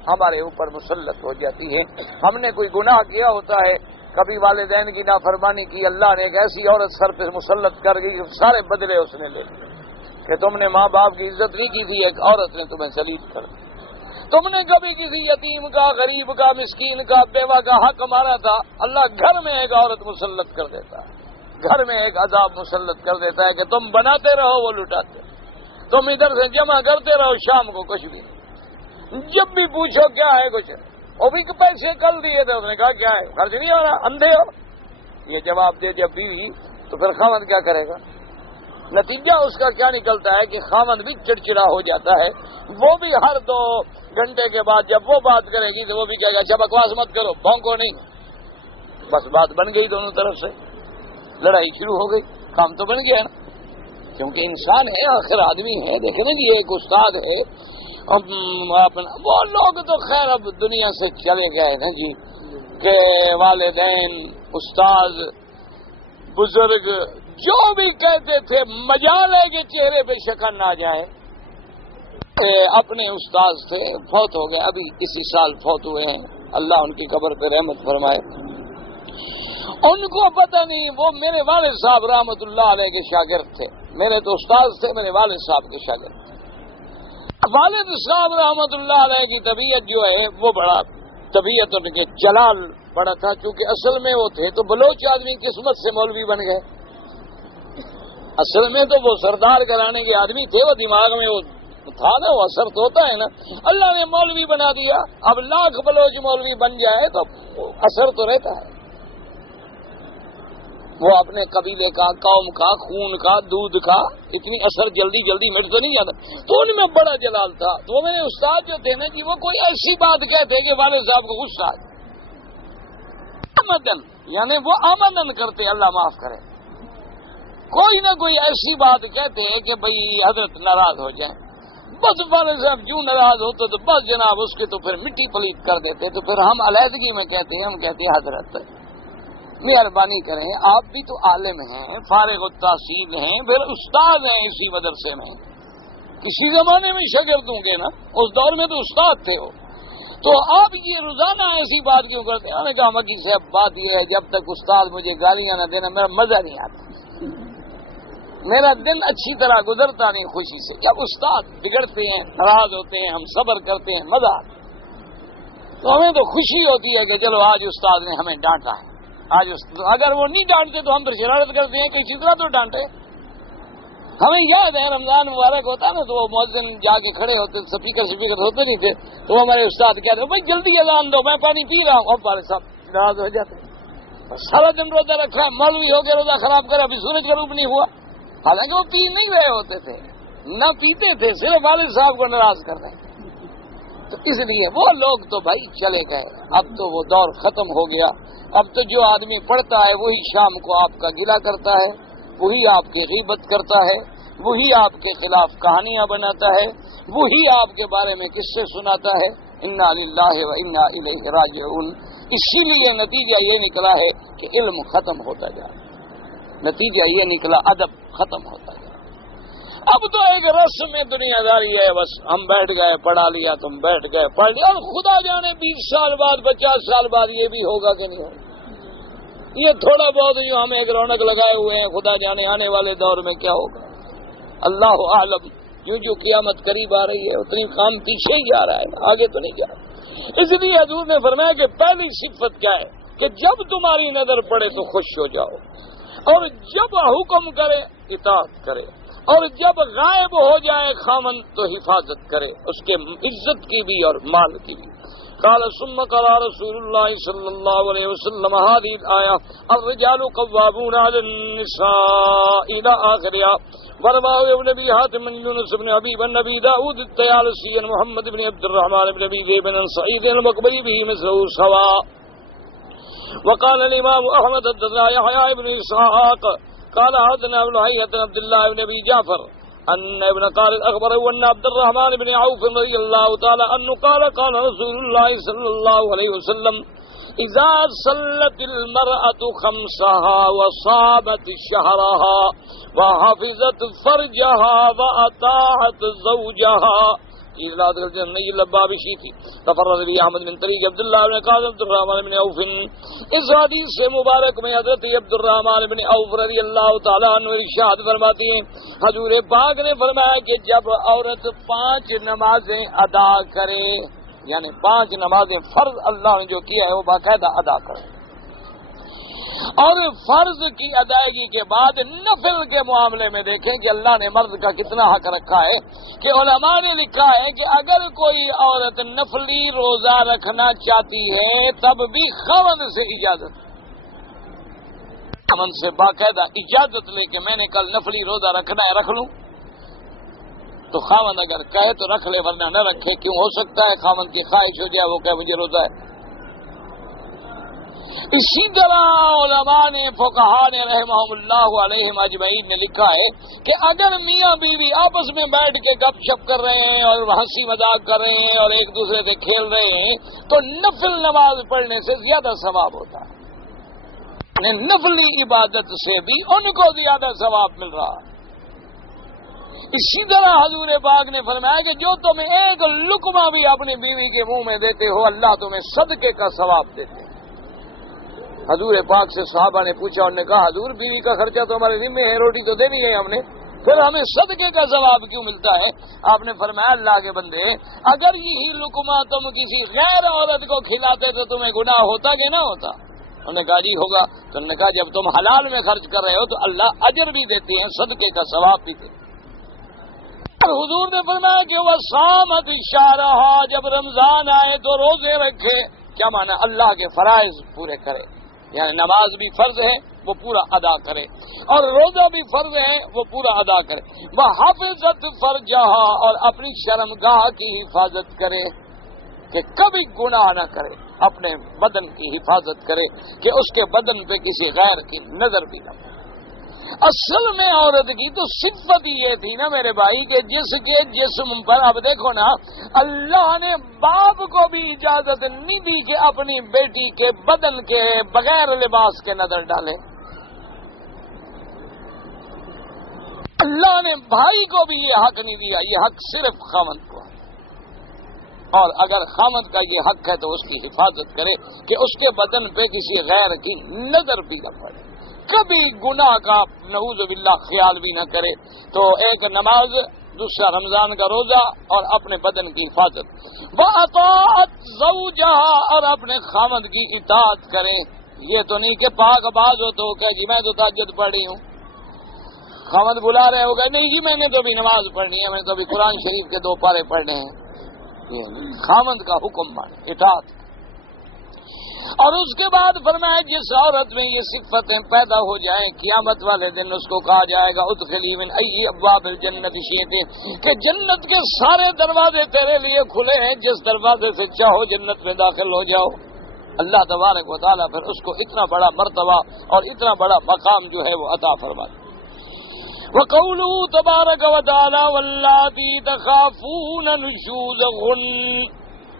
ہمارے اوپر مسلط ہو جاتی ہے۔ ہم نے کوئی گناہ کیا ہوتا ہے، کبھی والدین کی نافرمانی کی، اللہ نے ایک ایسی عورت سر پہ مسلط کر گئی کہ سارے بدلے اس نے لے لیے، کہ تم نے ماں باپ کی عزت نہیں کی تھی، ایک عورت نے تمہیں ذلیل کر دی، تم نے کبھی کسی یتیم کا، غریب کا، مسکین کا، بیوہ کا حق مارا تھا، اللہ گھر میں ایک عورت مسلط کر دیتا ہے، گھر میں ایک عذاب مسلط کر دیتا ہے کہ تم بناتے رہو وہ لٹاتے، تم ادھر سے جمع کرتے رہو، شام کو کچھ بھی نہیں، جب بھی پوچھو کیا ہے کچھ، وہ بھی پیسے کل دیے تھے، اس نے کہا کیا ہے، خرچ نہیں ہو رہا، اندھے ہو، یہ جواب دے جب بیوی تو پھر خاوند کیا کرے گا؟ نتیجہ اس کا کیا نکلتا ہے کہ خاوند بھی چڑچڑا ہو جاتا ہے، وہ بھی ہر 2 گھنٹے کے بعد جب وہ بات کرے گی تو وہ بھی کہے گا اچھا بکواس مت کرو، بھونکو نہیں، بس بات بن گئی، دونوں طرف سے لڑائی شروع ہو گئی، کام تو بن گیا نا، کیونکہ انسان ہے، آخر آدمی ہے۔ دیکھیں نا جی، ایک استاد ہے، وہ لوگ تو خیر اب دنیا سے چلے گئے نا جی، کہ والدین، استاد، بزرگ جو بھی کہتے تھے، مجال ہے کہ چہرے پہ شکن نہ جائے۔ اپنے استاد تھے، فوت ہو گئے، ابھی اسی سال فوت ہوئے ہیں، اللہ ان کی قبر پہ رحمت فرمائے. ان کو پتہ نہیں، وہ میرے والد صاحب رحمت اللہ علیہ کے شاگرد تھے، میرے تو استاد تھے، میرے والد صاحب کے شاگرد تھے. والد صاحب رحمت اللہ علیہ کی طبیعت جو ہے وہ بڑا طبیعت ان کے جلال بڑا تھا، کیونکہ اصل میں وہ تھے تو بلوچ آدمی قسمت سے مولوی بن گئے. اصل میں تو وہ سردار کرانے کے آدمی تھے، وہ دماغ میں وہ تھا نا، وہ اثر تو ہوتا ہے نا. اللہ نے مولوی بنا دیا، اب لاکھ بلوچ مولوی بن جائے تو اثر تو رہتا ہے. وہ اپنے قبیلے کا، قوم کا، خون کا، دودھ کا اتنی اثر جلدی جلدی مٹ تو نہیں جاتا. تو ان میں بڑا جلال تھا. تو میرے استاد جو تھے نا جی، وہ کوئی ایسی بات کہتے کہ والد صاحب کو غصہ آ جائے، آمدن یعنی وہ آمدن کرتے، اللہ معاف کرے، کوئی نہ کوئی ایسی بات کہتے ہیں کہ بھئی حضرت ناراض ہو جائیں. بس والد صاحب جو ناراض ہوتے تو بس جناب اس کے تو پھر مٹی پلیت کر دیتے. تو پھر ہم علیحدگی میں کہتے ہیں، ہم کہتے ہیں حضرت مہربانی کریں، آپ بھی تو عالم ہیں، فارغ التحصیل ہیں، پھر استاد ہیں اسی مدرسے میں، کسی زمانے میں شاگرد ہوں گے نا، اس دور میں تو استاد تھے وہ، تو آپ یہ روزانہ ایسی بات کیوں کرتے ہیں؟ انہوں نے کہا مکی صاحب بات یہ ہے، جب تک استاد مجھے گالیاں نہ دینا میرا مزہ نہیں آتا، میرا دن اچھی طرح گزرتا نہیں خوشی سے. جب استاد بگڑتے ہیں، ناراض ہوتے ہیں، ہم صبر کرتے ہیں، مزہ آتا تو ہمیں تو خوشی ہوتی ہے کہ چلو آج استاد نے ہمیں ڈانٹا ہے. آج اگر وہ نہیں ڈانٹتے تو ہم پھر شرارت کرتے ہیں کہ کسی طرح تو ڈانٹے. ہمیں یاد ہے رمضان مبارک ہوتا نا تو وہ مؤذن جا کے کھڑے ہوتے، سپیکر ہوتے نہیں تھے، تو ہمارے استاد کہتے ہیں بھائی جلدی اذان دو، میں پانی پی رہا ہوں. اب والد صاحب ناراض ہو جاتے، سارا دن روزہ رکھا ہے، مولوی ہو کے روزہ خراب کرے، ابھی سورج کا روپ نہیں ہوا. حالانکہ وہ پی نہیں رہے ہوتے تھے، نہ پیتے تھے، صرف والد صاحب کو ناراض کر رہے ہیں. تو اس لیے وہ لوگ تو بھائی چلے گئے، اب تو وہ دور ختم ہو گیا. اب تو جو آدمی پڑھتا ہے وہی شام کو آپ کا گلہ کرتا ہے، وہی آپ کی غیبت کرتا ہے، وہی آپ کے خلاف کہانیاں بناتا ہے، وہی آپ کے بارے میں قصے سناتا ہے. انا للہ و انا الیہ راجعون. اسی لیے نتیجہ یہ نکلا ہے کہ علم ختم ہوتا جا رہا، نتیجہ یہ نکلا ادب ختم ہوتا جا رہا. اب تو ایک رسم میں دنیا داری ہے، بس ہم بیٹھ گئے پڑھا لیا، تم بیٹھ گئے پڑھ لیا، اور خدا جانے 20 سال بعد 50 سال بعد یہ بھی ہوگا کہ نہیں ہوگا. یہ تھوڑا بہت جو ہم ایک رونق لگائے ہوئے ہیں، خدا جانے آنے والے دور میں کیا ہوگا، اللہ عالم. جو قیامت قریب آ رہی ہے اتنی کام پیچھے ہی جا رہا ہے، آگے تو نہیں جا رہا. اس لیے حضور نے فرمایا کہ پہلی صفت کیا ہے کہ جب تمہاری نظر پڑے تو خوش ہو جاؤ، اور جب حکم کرے اطاعت کرے، اور جب غائب ہو جائے خامن تو حفاظت کرے، اس کے عزت کی بھی اور مال کی بھی. قال ثم قال رسول اللہ صلی اللہ علیہ وسلم هذه الآية الرجال قوامون على النساء إلى آخرها. ورواه ابن ابي حاتم من يونس بن حبيب بن ابي داود الطيالسي عن محمد بن عبد الرحمن بن ابي ذئب بن سعيد المقبري به مثله سواء. وقال الامام احمد حدثنا يحيى بن اسحاق قال حدثنا ابن هيئة عبد الله بن ابي جعفر ان ابن قال اخبره ان عبد الرحمن بن عوف رضي الله تعالى عنه قال قال رسول الله صلى الله عليه وسلم اذا صلت المرأة خمسها وصامت شهرها وحفظت فرجها واطاعت زوجها لبابشی تھی. تفرد بھی احمد بن طریق عبداللہ بن قاسم عبد الرحمن بن عوف. اس حدیث سے مبارک میں حضرت عبد الرحمن بن عوف رضی اللہ تعالیٰ عنہ ارشاد فرماتی ہیں، حضور پاک نے فرمایا کہ جب عورت 5 نمازیں ادا کرے، یعنی 5 نمازیں فرض اللہ نے جو کیا ہے وہ باقاعدہ ادا کرے، اور فرض کی ادائیگی کے بعد نفل کے معاملے میں دیکھیں کہ اللہ نے مرد کا کتنا حق رکھا ہے. کہ علماء نے لکھا ہے کہ اگر کوئی عورت نفلی روزہ رکھنا چاہتی ہے تب بھی خاوند سے اجازت، خاوند سے باقاعدہ اجازت لے کے میں نے کل نفلی روزہ رکھنا ہے رکھ لوں، تو خاوند اگر کہے تو رکھ لے، ورنہ نہ رکھے. کیوں ہو سکتا ہے خاوند کی خواہش ہو جائے، وہ کہے مجھے روزہ ہے. اسی طرح علماء نے فقہاء نے رحمہم اللہ علیہم اجمعین نے لکھا ہے کہ اگر میاں بیوی آپس میں بیٹھ کے گپ شپ کر رہے ہیں اور ہنسی مذاق کر رہے ہیں اور ایک دوسرے سے کھیل رہے ہیں تو نفل نماز پڑھنے سے زیادہ ثواب ہوتا ہے، نفلی عبادت سے بھی ان کو زیادہ ثواب مل رہا ہے. اسی طرح حضور پاک نے فرمایا کہ جو تم ایک لقمہ بھی اپنی بیوی کے منہ میں دیتے ہو اللہ تمہیں صدقے کا ثواب دیتے. حضور پاک سے صحابہ نے پوچھا، انہوں نے کہا حضور بیوی کا خرچہ تو ہمارے ذمہ ہے، روٹی تو دینی ہے ہم نے، پھر ہمیں صدقے کا ثواب کیوں ملتا ہے؟ آپ نے فرمایا اللہ کے بندے اگر یہی لقمہ تم کسی غیر عورت کو کھلاتے تو تمہیں گناہ ہوتا کہ نہ ہوتا؟ انہوں نے کہا جی ہوگا. تو انہوں نے کہا جب تم حلال میں خرچ کر رہے ہو تو اللہ اجر بھی دیتے ہیں، صدقے کا ثواب بھی دیتے ہیں. حضور نے فرمایا کہ وہ صامت شہرہ، جب رمضان آئے تو روزے رکھے. کیا معنی؟ اللہ کے فرائض پورے کرے، یعنی نماز بھی فرض ہے وہ پورا ادا کرے اور روزہ بھی فرض ہے وہ پورا ادا کرے. وہ حافظت فرجہ، اور اپنی شرمگاہ کی حفاظت کرے کہ کبھی گناہ نہ کرے، اپنے بدن کی حفاظت کرے کہ اس کے بدن پہ کسی غیر کی نظر بھی نہ پڑے. اصل میں عورت کی تو صفت یہ تھی نا میرے بھائی کہ جس کے جسم پر، اب دیکھو نا اللہ نے باپ کو بھی اجازت نہیں دی کہ اپنی بیٹی کے بدن کے بغیر لباس کے نظر ڈالے. اللہ نے بھائی کو بھی یہ حق نہیں دیا، یہ حق صرف خاوند کو ہے. اور اگر خاوند کا یہ حق ہے تو اس کی حفاظت کرے کہ اس کے بدن پہ کسی غیر کی نظر بھی نہ پڑے، کبھی گناہ کا نعوذ باللہ خیال بھی نہ کرے. تو ایک نماز، دوسرا رمضان کا روزہ اور اپنے بدن کی حفاظت. وَأَطَاعَتْ زَوْجَهَا، اور اپنے خاوند کی اطاعت کرے. یہ تو نہیں کہ پاک باز ہو تو کہ جی میں تو تہجد پڑھی ہوں، خاوند بلا رہے ہو گئے نہیں جی میں نے تو بھی نماز پڑھنی ہے، میں نے تو بھی قرآن شریف کے 2 پارے پڑھنے ہیں. خاوند کا حکم مان، اطاعت. اور اس کے بعد فرمایا جس عورت میں یہ صفتیں پیدا ہو جائیں قیامت والے دن اس کو کہا جائے گا ادخلی من ای ابواب الجنت شئت، کہ جنت کے سارے دروازے تیرے لیے کھلے ہیں، جس دروازے سے چاہو جنت میں داخل ہو جاؤ. اللہ تبارک و تعالیٰ پھر اس کو اتنا بڑا مرتبہ اور اتنا بڑا مقام جو ہے وہ عطا فرما دے. وقوله تبارک و تعالی واللاتی تخافون نشوزهن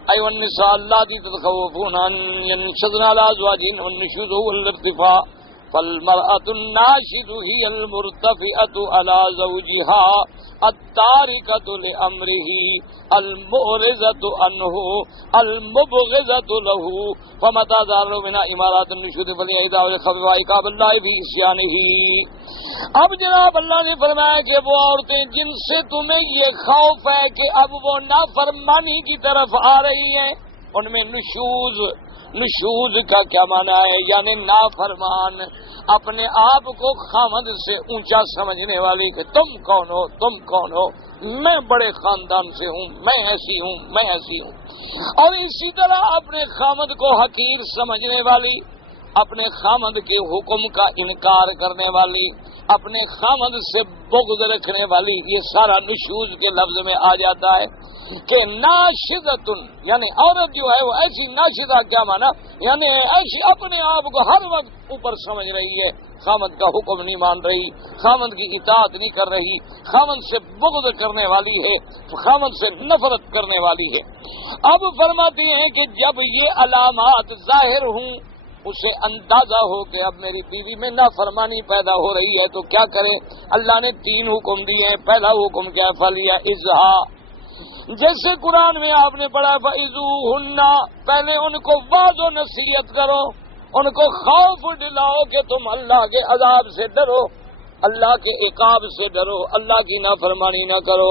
أيها النساء اللاتي تخافون أن ينشزن على أزواجهن والنشوز هو الارتفاع فالمرأة الناشز هي المرتفعة على زوجها التاركة لأمره المؤرزة عنه المبغضة له فمتى ظهر منها إمارات النشوز فليعيدها وليخفف عقاب الله في عصيانه. اب جناب اللہ نے فرمایا کہ وہ عورتیں جن سے تمہیں یہ خوف ہے کہ اب وہ نافرمانی کی طرف آ رہی ہیں، ان میں نشوز کا کیا معنی ہے؟ یعنی نافرمان، اپنے آپ کو خاوند سے اونچا سمجھنے والی کہ تم کون ہو، تم کون ہو، میں بڑے خاندان سے ہوں، میں ایسی ہوں، میں ایسی ہوں. اور اسی طرح اپنے خاوند کو حقیر سمجھنے والی، اپنے خاوند کے حکم کا انکار کرنے والی، اپنے خاوند سے بغض رکھنے والی، یہ سارا نشوز کے لفظ میں آ جاتا ہے. کہ ناشدتن یعنی عورت جو ہے وہ ایسی، ناشدہ کیا مانا؟ یعنی ایسی اپنے آپ کو ہر وقت اوپر سمجھ رہی ہے، خاوند کا حکم نہیں مان رہی، خاوند کی اطاعت نہیں کر رہی، خاوند سے بغض کرنے والی ہے، خاوند سے نفرت کرنے والی ہے. اب فرماتے ہیں کہ جب یہ علامات ظاہر ہوں، اسے اندازہ ہو کہ اب میری بیوی میں نافرمانی پیدا ہو رہی ہے تو کیا کرے؟ اللہ نے 3 حکم دیے ہیں. پہلا حکم کیا؟ فَلْيَ إِذْهَا، جیسے قرآن میں آپ نے پڑھا فَإِذُوهُنَّ، پہلے ان کو واعظ و نصیحت کرو، ان کو خوف دلاؤ کہ تم اللہ کے عذاب سے ڈرو، اللہ کے عقاب سے ڈرو، اللہ کی نافرمانی نہ کرو.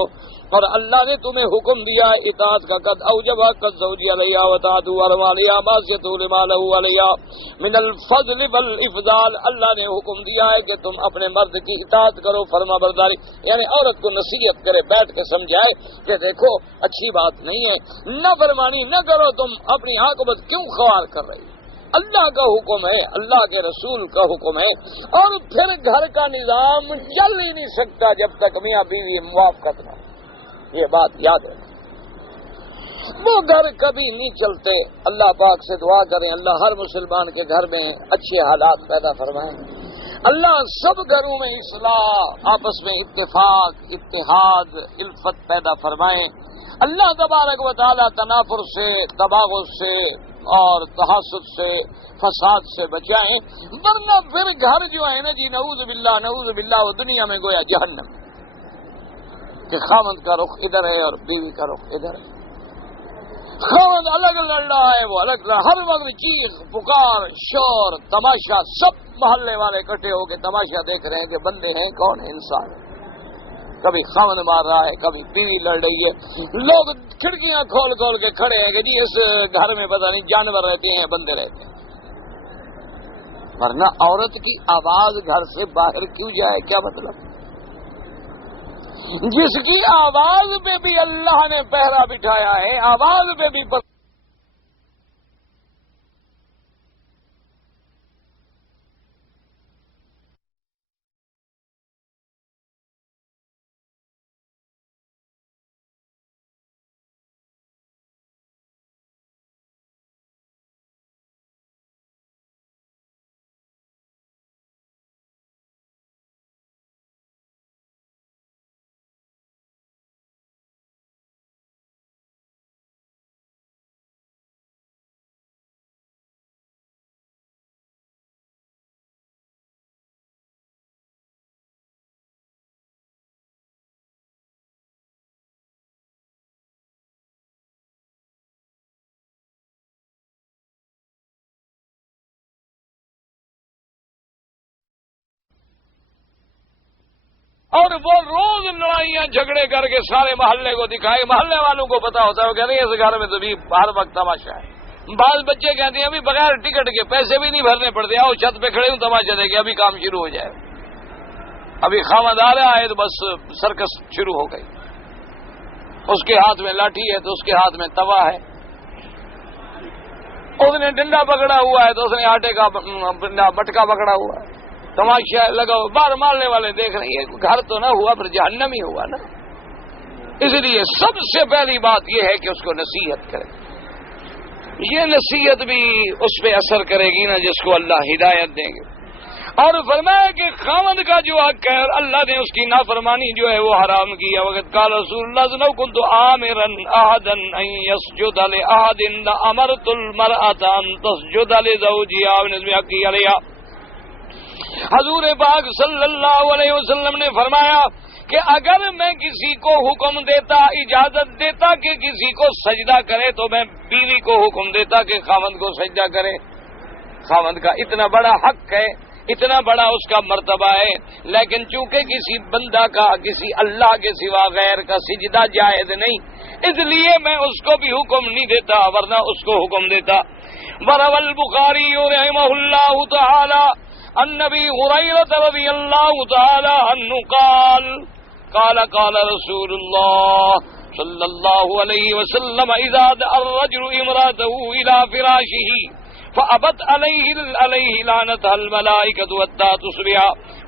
اور اللہ نے تمہیں حکم دیا ہے اطاعت کا. قد اوجبا قد زوجی علیہ وطاعت ورمالیہ معصیت لما له علیہ من الفضل والافضال. اللہ نے حکم دیا ہے کہ تم اپنے مرد کی اطاعت کرو، فرما برداری، یعنی عورت کو نصیحت کرے، بیٹھ کے سمجھائے کہ دیکھو اچھی بات نہیں ہے، نافرمانی نہ کرو، تم اپنی عاقبت کیوں خوار کر رہی؟ اللہ کا حکم ہے، اللہ کے رسول کا حکم ہے. اور پھر گھر کا نظام چل ہی نہیں سکتا جب تک میاں بیوی موافقت نہ، یہ بات یاد رکھیں، وہ گھر کبھی نہیں چلتے. اللہ پاک سے دعا کریں اللہ ہر مسلمان کے گھر میں اچھے حالات پیدا فرمائیں، اللہ سب گھروں میں اصلاح، آپس میں اتفاق، اتحاد، الفت پیدا فرمائیں. اللہ تبارک و تعالی تنافر سے، تباغض سے اور تحاسد سے، فساد سے بچائیں، ورنہ پھر گھر جو ہے نا جی نعوذ باللہ وہ دنیا میں گویا جہنم. کہ خاوند کا رخ ادھر ہے اور بیوی کا رخ ادھر ہے. خاوند الگ لڑ رہا ہے، وہ الگ لڑ، ہر وقت چیخ پکار شور تماشا، سب محلے والے اکٹھے ہو کے تماشا دیکھ رہے ہیں کہ بندے ہیں کون ہے، انسان ہے. کبھی خاوند مار رہا ہے، کبھی بیوی لڑ رہی ہے. لوگ کھڑکیاں کھول کھول کے کھڑے ہیں کہ جی اس گھر میں پتہ نہیں جانور رہتے ہیں بندے رہتے ہیں. ورنہ عورت کی آواز گھر سے باہر کیوں جائے، کیا مطلب؟ جس کی آواز پہ بھی اللہ نے پہرا بٹھایا ہے، آواز پہ بھی اور وہ روز لڑائیاں جھگڑے کر کے سارے محلے کو دکھائے. محلے والوں کو پتا ہوتا ہے، وہ کہتے ہیں اس گھر میں تو بھی ہر وقت تماشا ہے. بعض بچے کہتے ہیں ابھی بغیر ٹکٹ کے پیسے بھی نہیں بھرنے پڑتے، آؤ چھت پہ کھڑے ہوں تماشا دیکھے، ابھی کام شروع ہو جائے. ابھی خاوند آ رہا ہے تو بس سرکس شروع ہو گئی. اس کے ہاتھ میں لاٹھی ہے تو اس کے ہاتھ میں توا ہے، اس نے ڈنڈا پکڑا ہوا ہے تو اس نے آٹے کا مٹکا پکڑا ہوا ہے. تماشا لگا، باہر مارنے والے دیکھ رہے ہیں. گھر تو نہ ہوا پھر جہنم ہی ہوا نا. اس لیے سب سے پہلی بات یہ ہے کہ اس کو نصیحت کرے. یہ نصیحت بھی اس پہ اثر کرے گی نا جس کو اللہ ہدایت دیں گے. اور فرمایا کہ خاوند کا جو حق ہے اللہ نے اس کی نافرمانی جو ہے وہ حرام کی ہے. وقت قال رسول اللہ صلی اللہ علیہ وسلم كنت آمرا احدا ان يسجد لاحد لامرت المرأة ان تسجد لزوجها ونسب حقی علیہا. حضور پاک صلی اللہ علیہ وسلم نے فرمایا کہ اگر میں کسی کو حکم دیتا، اجازت دیتا کہ کسی کو سجدہ کرے تو میں بیوی کو حکم دیتا کہ خاوند کو سجدہ کرے. خاوند کا اتنا بڑا حق ہے، اتنا بڑا اس کا مرتبہ ہے، لیکن چونکہ کسی بندہ کا کسی اللہ کے سوا غیر کا سجدہ جائز نہیں، اس لیے میں اس کو بھی حکم نہیں دیتا، ورنہ اس کو حکم دیتا. وروى البخاری رحمہ اللہ تعالی عن ابی ہریرہ رضی اللہ تعالی عنہ قال قال رسول اللہ صلی اللہ علیہ وسلم اذا دعا الرجل امرأته الى فراشه فأبت عليه لعنتها الملائكة حتى تصبح.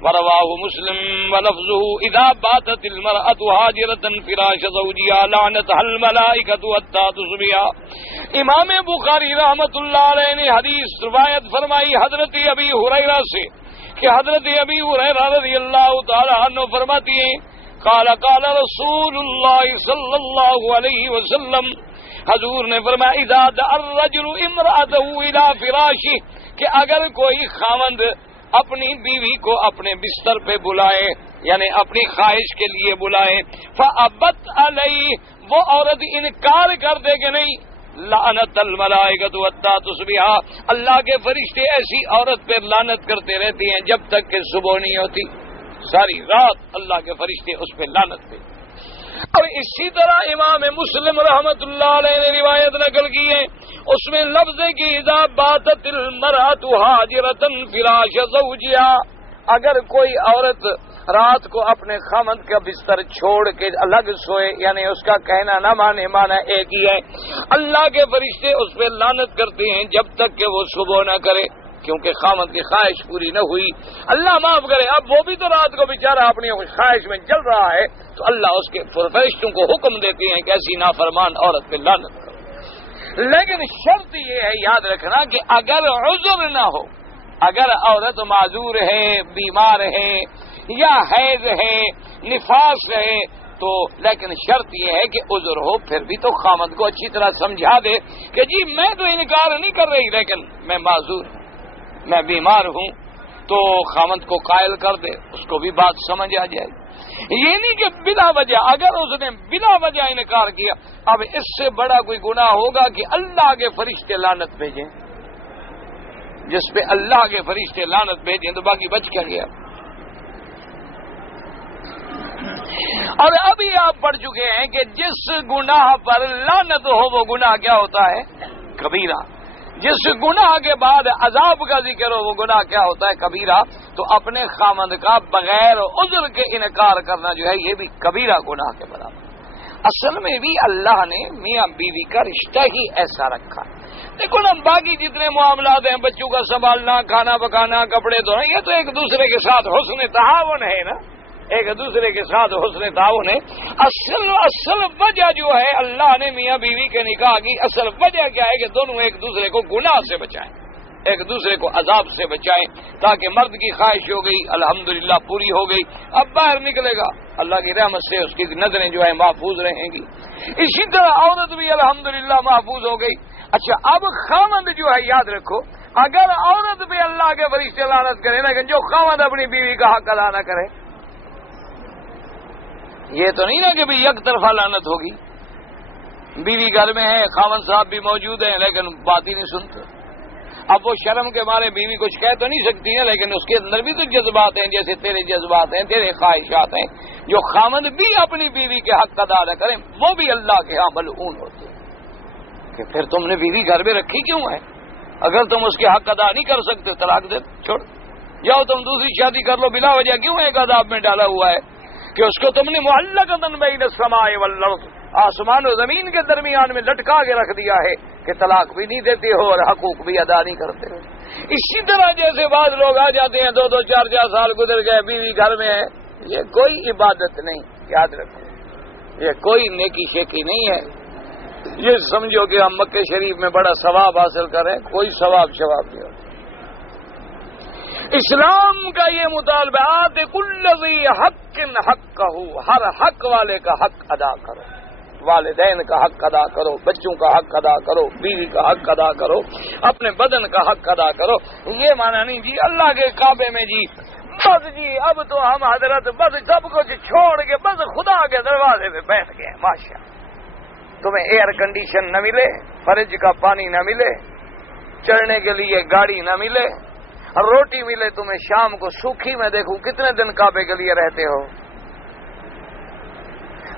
ورواه مسلم ولفظه اذا باتت المرأة هاجرة فراش زوجها لعنتها الملائكة حتى تصبح. امام بخاری رحمت اللہ علیہ نے حدیث روایت فرمائی حضرت ابی ہریرہ سے کہ حضرت ابی ہریرہ رضی اللہ تعالی عنہ فرماتی ہیں قال قال رسول اللہ صلی اللہ علیہ وسلم، حضور نے فرمایا اذا دعا الرجل امرأته الى فراشه کہ اگر کوئی خاوند اپنی بیوی کو اپنے بستر پہ بلائے، یعنی اپنی خواہش کے لیے بلائے، فابت علیہ وہ عورت انکار کر دے کہ نہیں، لعنت الملائکۃ حتی تصبح اللہ کے فرشتے ایسی عورت پہ لعنت کرتے رہتے ہیں جب تک کہ صبح نہیں ہوتی. ساری رات اللہ کے فرشتے اس پہ لعنت پہ. اور اسی طرح امام مسلم رحمت اللہ علیہ نے روایت نقل کی ہے، اس میں لفظ ہے کہ اذا باتت المرأة حاجرة فراش زوجها، اگر کوئی عورت رات کو اپنے خاوند کا بستر چھوڑ کے الگ سوئے، یعنی اس کا کہنا نہ مانے، مانا ایک ہی ہے، اللہ کے فرشتے اس پہ لعنت کرتے ہیں جب تک کہ وہ صبح نہ کرے، کیونکہ خاوند کی خواہش پوری نہ ہوئی. اللہ معاف کرے، اب وہ بھی تو رات کو بیچارہ اپنی خواہش میں جل رہا ہے تو اللہ اس کے فرشتوں کو حکم دیتے ہیں کہ ایسی نافرمان عورت پہ لعنت کرو. لیکن شرط یہ ہے یاد رکھنا کہ اگر عذر نہ ہو، اگر عورت معذور ہے، بیمار ہے یا حیض ہے، نفاس ہے تو، لیکن شرط یہ ہے کہ عذر ہو، پھر بھی تو خاوند کو اچھی طرح سمجھا دے کہ جی میں تو انکار نہیں کر رہی لیکن میں معذور ہوں، میں بیمار ہوں، تو خاوند کو قائل کر دے، اس کو بھی بات سمجھ آ جائے. یہ نہیں کہ بلا وجہ، اگر اس نے بلا وجہ انکار کیا، اب اس سے بڑا کوئی گناہ ہوگا کہ اللہ کے فرشتے لعنت بھیجیں؟ جس پہ اللہ کے فرشتے لعنت بھیجیں تو باقی بچ کیا گیا؟ اور ابھی آپ پڑھ چکے ہیں کہ جس گناہ پر لعنت ہو وہ گناہ کیا ہوتا ہے؟ کبیرہ۔ جس گناہ کے بعد عذاب کا ذکر ہو وہ گناہ کیا ہوتا ہے؟ کبیرہ۔ تو اپنے خامند کا بغیر عذر کے انکار کرنا جو ہے یہ بھی کبیرہ گناہ کے برابر۔ اصل میں بھی اللہ نے میاں بیوی کا رشتہ ہی ایسا رکھا۔ دیکھو نا، باقی جتنے معاملات ہیں، بچوں کا سنبھالنا، کھانا پکانا، کپڑے دھونا، یہ تو ایک دوسرے کے ساتھ حسن تعاون ہے نا، ایک دوسرے کے ساتھ حسن تعاون ہے۔ اصل وجہ جو ہے اللہ نے میاں بیوی کے نکاح کی اصل وجہ کیا ہے کہ دونوں ایک دوسرے کو گناہ سے بچائیں، ایک دوسرے کو عذاب سے بچائیں، تاکہ مرد کی خواہش ہو گئی الحمدللہ پوری ہو گئی، اب باہر نکلے گا اللہ کی رحمت سے اس کی نظریں جو ہے محفوظ رہیں گی۔ اسی طرح عورت بھی الحمدللہ محفوظ ہو گئی۔ اچھا، اب خاوند جو ہے یاد رکھو، اگر عورت بھی اللہ کے فرشتے لعنت کرے، لیکن جو خاوند اپنی بیوی کا حق ادا نہ کرے، یہ تو نہیں نا کہ بھی یک طرفہ لعنت ہوگی۔ بیوی گھر میں ہے، خاوند صاحب بھی موجود ہیں، لیکن بات ہی نہیں سنتے۔ اب وہ شرم کے مارے بیوی کچھ کہہ تو نہیں سکتی ہے، لیکن اس کے اندر بھی تو جذبات ہیں، جیسے تیرے جذبات ہیں، تیرے خواہشات ہیں۔ جو خاوند بھی اپنی بیوی کے حق ادا نہ کریں وہ بھی اللہ کے ہاں ملعون ہوتے ہیں کہ پھر تم نے بیوی گھر میں رکھی کیوں ہے؟ اگر تم اس کے حق ادا نہیں کر سکتے طلاق دے چھوڑ جاؤ، تم دوسری شادی کر لو، بلا وجہ کیوں ایک عذاب میں ڈالا ہوا ہے کہ اس کو تم نے معلقۃ بین السماء والارض، آسمان و زمین کے درمیان میں لٹکا کے رکھ دیا ہے کہ طلاق بھی نہیں دیتے ہو اور حقوق بھی ادا نہیں کرتے ہو۔ اسی طرح جیسے بعض لوگ آ جاتے ہیں، 2 4 سال گزر گئے، بیوی گھر میں ہے، یہ کوئی عبادت نہیں، یاد رکھو یہ کوئی نیکی شیکی نہیں ہے۔ یہ سمجھو کہ ہم مکہ شریف میں بڑا ثواب حاصل کریں، کوئی ثواب نہیں ہوتا۔ اسلام کا یہ مطالبہ آتے کل ذی حق حقہ، ہر حق والے کا حق ادا کرو، والدین کا حق ادا کرو، بچوں کا حق ادا کرو، بیوی کا حق ادا کرو، اپنے بدن کا حق ادا کرو۔ یہ مانا نہیں جی اللہ کے کعبے میں جی بس جی اب تو ہم حضرت بس سب کچھ چھوڑ کے بس خدا کے دروازے پہ بیٹھ گئے، ماشاء تمہیں ایئر کنڈیشن نہ ملے، فریج کا پانی نہ ملے، چڑھنے کے لیے گاڑی نہ ملے، روٹی ملے تمہیں شام کو سوکھی میں دیکھوں کتنے دن کعبے کے لیے رہتے ہو۔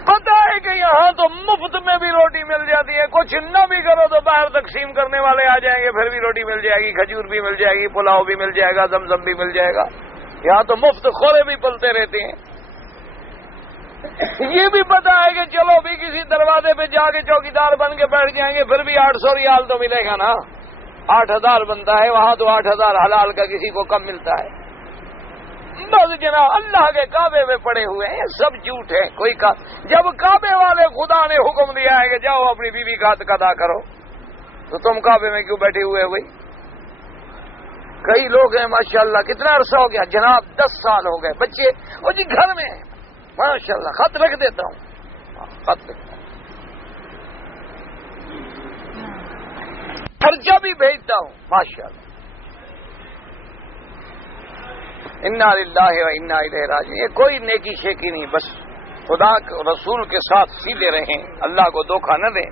پتہ ہے کہ یہاں تو مفت میں بھی روٹی مل جاتی ہے، کچھ نہ بھی کرو تو باہر تقسیم کرنے والے آ جائیں گے، پھر بھی روٹی مل جائے گی، کھجور بھی مل جائے گی، پلاؤ بھی مل جائے گا، زمزم بھی مل جائے گا۔ یہاں تو مفت خورے بھی پلتے رہتے ہیں۔ یہ بھی پتا ہے کہ چلو بھی کسی دروازے پہ جا کے چوکیدار بن کے بیٹھ جائیں گے، پھر بھی 800 ریال تو ملے گا نا، 8000 بنتا ہے، وہاں تو 8000 حلال کا کسی کو کم ملتا ہے۔ بس جناب اللہ کے کعبے میں پڑے ہوئے ہیں، سب جھوٹ ہے۔ کوئی جب کعبے والے خدا نے حکم دیا ہے کہ جاؤ اپنی بیوی کا حق ادا کرو، تو تم کعبے میں کیوں بیٹھے ہوئے بھائی؟ کئی لوگ ہیں ماشاءاللہ، کتنا عرصہ ہو گیا جناب، 10 سال ہو گئے، بچے وہ جی گھر میں ہیں ماشاءاللہ، خط رکھ دیتا ہوں، خط خرچہ بھی بھیجتا ہوں ماشاءاللہ۔ انا للہ و انا الیہ راجعون۔ یہ کوئی نیکی شیکی نہیں، بس خدا کے رسول کے ساتھ سیدھے رہیں، اللہ کو دھوکہ نہ دیں۔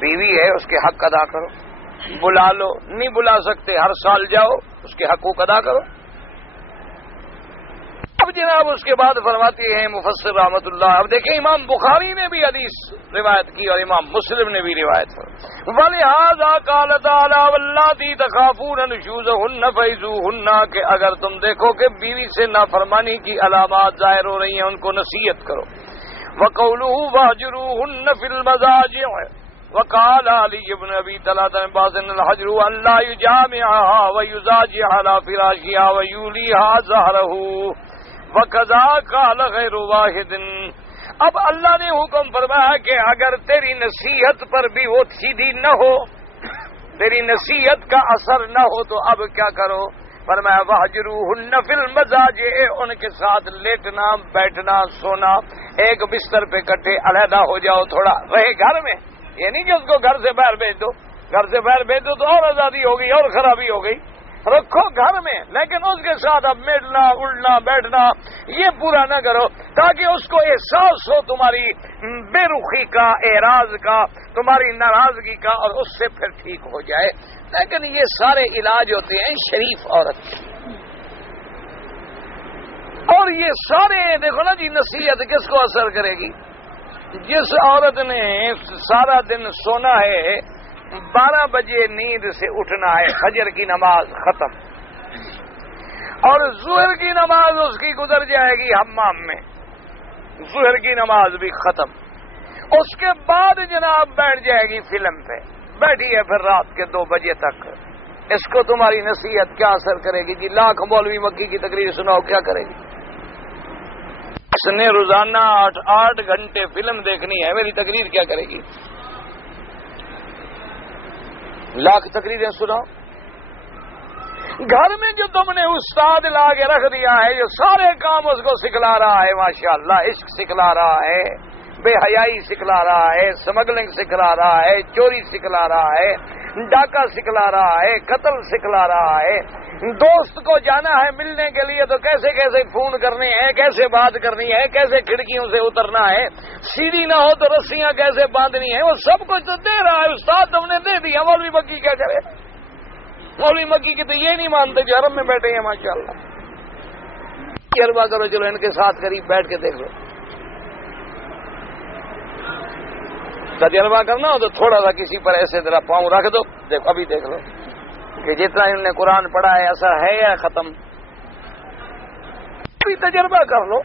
بیوی ہے اس کے حق ادا کرو، بلا لو، نہیں بلا سکتے ہر سال جاؤ، اس کے حقوق ادا کرو۔ اب جناب اس کے بعد فرماتے ہیں مفسر رحمت اللہ، اب دیکھیں امام بخاری نے بھی حدیث روایت کی اور امام مسلم نے بھی روایت کی۔ وَلِهَذَا قَالَ تَعَالَىٰ وَاللَّاتِي تَخَافُونَ نُشُوزَهُنَّ فَعِظُوهُنَّ، کہ اگر تم دیکھو کہ بیوی سے نافرمانی کی علامات ظاہر ہو رہی ہیں ان کو نصیحت کرو۔ وَقَوْلُهُ وَاهْجُرُوهُنَّ فِي الْمَضَاجِعِ، وقال علی بن ابی طلحہ باز الحجر ان لا يجامعها ويزاجع على فراشها ويوليها ظهره وكذا قال غیر واحد۔ اب اللہ نے حکم فرمایا کہ اگر تیری نصیحت پر بھی وہ سیدھی نہ ہو، تیری نصیحت کا اثر نہ ہو تو اب کیا کرو؟ فرمایا وَاهْجُرُوهُنَّ فِي الْمَضَاجِعِ، ان کے ساتھ لیٹنا بیٹھنا سونا ایک بستر پہ کٹھے علیحدہ ہو جاؤ، تھوڑا رہے گھر میں، یہ نہیں کہ اس کو گھر سے باہر بھیج دو، گھر سے باہر بھیج دو تو اور آزادی ہو گئی اور خرابی ہو گئی۔ رکھو گھر میں، لیکن اس کے ساتھ اب میلنا اڑنا بیٹھنا یہ پورا نہ کرو، تاکہ اس کو احساس ہو تمہاری بے رخی کا، اعراض کا، تمہاری ناراضگی کا، اور اس سے پھر ٹھیک ہو جائے۔ لیکن یہ سارے علاج ہوتے ہیں شریف عورت کے، اور یہ سارے دیکھو نا جی، نصیحت کس کو اثر کرے گی؟ جس عورت نے سارا دن سونا ہے، 12 بجے نیند سے اٹھنا ہے، فجر کی نماز ختم، اور ظہر کی نماز اس کی گزر جائے گی حمام میں، ظہر کی نماز بھی ختم، اس کے بعد جناب بیٹھ جائے گی فلم پہ، بیٹھی ہے پھر رات کے 2 بجے تک، اس کو تمہاری نصیحت کیا اثر کرے گی جی؟ لاکھ مولوی مکی کی تقریر سناؤ، کیا کرے گی؟ اس نے روزانہ 8 گھنٹے فلم دیکھنی ہے، میری تقریر کیا کرے گی؟ لاکھ تقریریں سناؤ۔ گھر میں جو تم نے استاد لا کے رکھ دیا ہے، جو سارے کام اس کو سکھلا رہا ہے، ماشاءاللہ، عشق سکھلا رہا ہے، بے حیائی سکھلا رہا ہے، اسمگلنگ سکھلا رہا ہے، چوری سکھلا رہا ہے، ڈاکہ سکھلا رہا ہے، قتل سکھلا رہا ہے، دوست کو جانا ہے ملنے کے لیے تو کیسے کیسے فون کرنے ہیں، کیسے بات کرنی ہے، کیسے کھڑکیوں سے اترنا ہے، سیڑھی نہ ہو تو رسیاں کیسے باندھنی ہیں، وہ سب کچھ تو دے رہا ہے استاد، تم نے دے دیا۔ مولوی مکی کیا کرے؟ مولوی مکی کی تو یہ نہیں مانتے جو حرم میں بیٹھے ہیں، ماشاءاللہ۔ تجربہ کرو، چلو ان کے ساتھ قریب بیٹھ کے دیکھ لو۔ تجربہ کرنا ہو تو تھوڑا سا کسی پر ایسے ذرا پاؤں رکھ دو، دیکھو ابھی دیکھ لو کہ جتنا انہوں نے قرآن پڑھا ہے اثر ہے یا ختم؟ ابھی تجربہ کر لو۔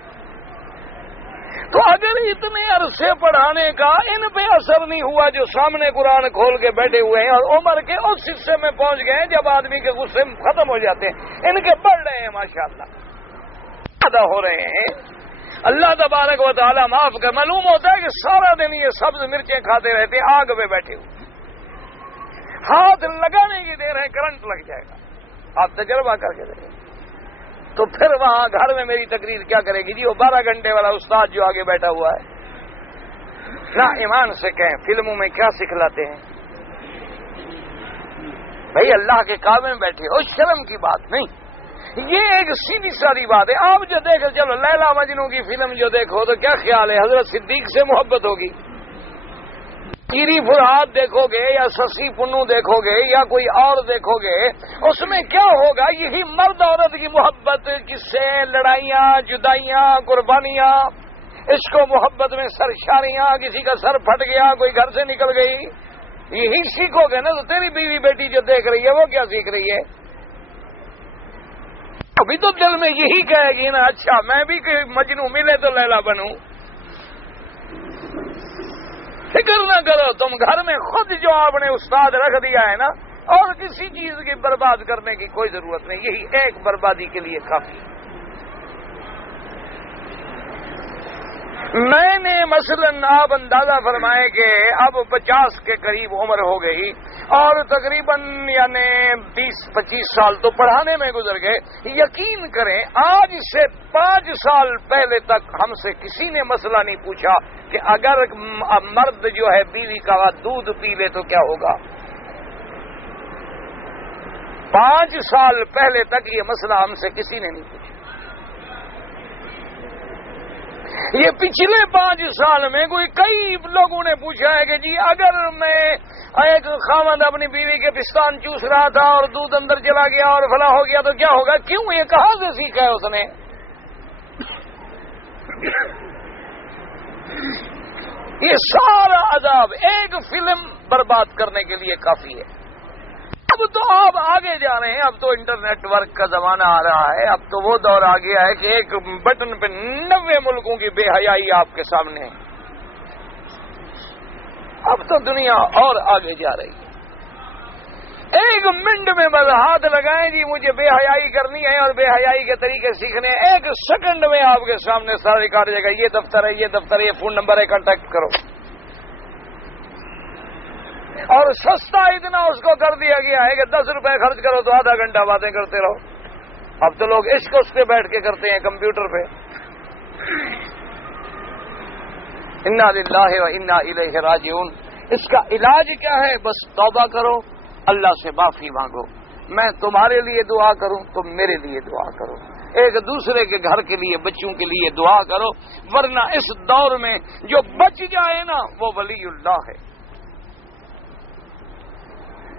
تو اگر اتنے عرصے پڑھانے کا ان پہ اثر نہیں ہوا، جو سامنے قرآن کھول کے بیٹھے ہوئے ہیں اور عمر کے اس حصے میں پہنچ گئے ہیں جب آدمی کے غصے ختم ہو جاتے ہیں، ان کے بڑھ رہے ہیں ماشاءاللہ، پیدا ہو رہے ہیں، اللہ تبارک و تعالی معاف کر۔ معلوم ہوتا ہے کہ سارا دن یہ سبز مرچیں کھاتے رہتے ہیں، آگ پہ بیٹھے ہوئے، ہاتھ لگانے کی دیر ہے کرنٹ لگ جائے گا۔ آپ تجربہ کر کے دیکھیں تو پھر وہاں گھر میں میری تقریر کیا کرے گی جی؟ وہ 12 گھنٹے والا استاد جو آگے بیٹھا ہوا ہے، نہ ایمان سے کہیں فلموں میں کیا سکھلاتے ہیں بھائی؟ اللہ کے کعبے میں بیٹھے ہو، شرم کی بات نہیں، یہ ایک سیدھی ساری بات ہے۔ آپ جو دیکھ چلو لیلا مجنوں کی فلم جو دیکھو تو کیا خیال ہے؟ حضرت صدیق سے محبت ہوگی؟ پیری فرحات دیکھو گے یا سسی پنو دیکھو گے یا کوئی اور دیکھو گے، اس میں کیا ہوگا؟ یہی مرد عورت کی محبت، قصے، لڑائیاں، جدائیاں، قربانیاں، عشق و محبت میں سرشاریاں، کسی کا سر پھٹ گیا، کوئی گھر سے نکل گئی، یہی سیکھو گے نا۔ تو تیری بیوی بیٹی جو دیکھ رہی ہے وہ کیا سیکھ رہی ہے؟ ابھی تو دل میں یہی کہے گی نا، اچھا میں بھی کوئی مجنوں ملے تو لیلا بنوں۔ فکر نہ کرو، تم گھر میں خود جو آپ نے استاد رکھ دیا ہے نا، اور کسی چیز کی برباد کرنے کی کوئی ضرورت نہیں، یہی ایک بربادی کے لیے کافی۔ میں نے مثلاً آپ اندازہ فرمائے کہ اب 50 کے قریب عمر ہو گئی، اور تقریباً یعنی 20-25 سال تو پڑھانے میں گزر گئے۔ یقین کریں آج سے 5 سال پہلے تک ہم سے کسی نے مسئلہ نہیں پوچھا کہ اگر مرد جو ہے بیوی کا دودھ پی لے تو کیا ہوگا۔ 5 سال پہلے تک یہ مسئلہ ہم سے کسی نے نہیں پوچھا۔ یہ پچھلے 5 سال میں کوئی کئی لوگوں نے پوچھا ہے کہ جی اگر میں ایک خاوند اپنی بیوی کے پستان چوس رہا تھا اور دودھ اندر چلا گیا اور فلاں ہو گیا تو کیا ہوگا؟ کیوں؟ یہ کہاں سے سیکھا ہے اس نے؟ یہ سارا عذاب ایک فلم برباد کرنے کے لیے کافی ہے۔ اب تو آپ آگے جا رہے ہیں، اب تو انٹرنیٹ ورک کا زمانہ آ رہا ہے، اب تو وہ دور آ گیا ہے کہ ایک بٹن پہ 90 ملکوں کی بے حیائی آپ کے سامنے ہے۔ اب تو دنیا اور آگے جا رہی ہے۔ ایک منٹ میں بس ہاتھ لگائیں جی مجھے بے حیائی کرنی ہے اور بے حیائی کے طریقے سیکھنے ہیں، 1 سیکنڈ میں آپ کے سامنے سارا ریکارڈ جائے گا، یہ دفتر ہے، یہ دفتر ہے، یہ فون نمبر ہے، کانٹیکٹ کرو۔ اور سستا اتنا اس کو کر دیا گیا ہے کہ 10 روپے خرچ کرو تو آدھا گھنٹہ باتیں کرتے رہو۔ اب تو لوگ عشق اس پہ بیٹھ کے کرتے ہیں کمپیوٹر پہ۔ انا للہ و انا الیہ راجعون۔ اس کا علاج کیا ہے؟ بس توبہ کرو، اللہ سے معافی مانگو، میں تمہارے لیے دعا کروں، تم میرے لیے دعا کرو، ایک دوسرے کے گھر کے لیے، بچوں کے لیے دعا کرو، ورنہ اس دور میں جو بچ جائے نا وہ ولی اللہ ہے۔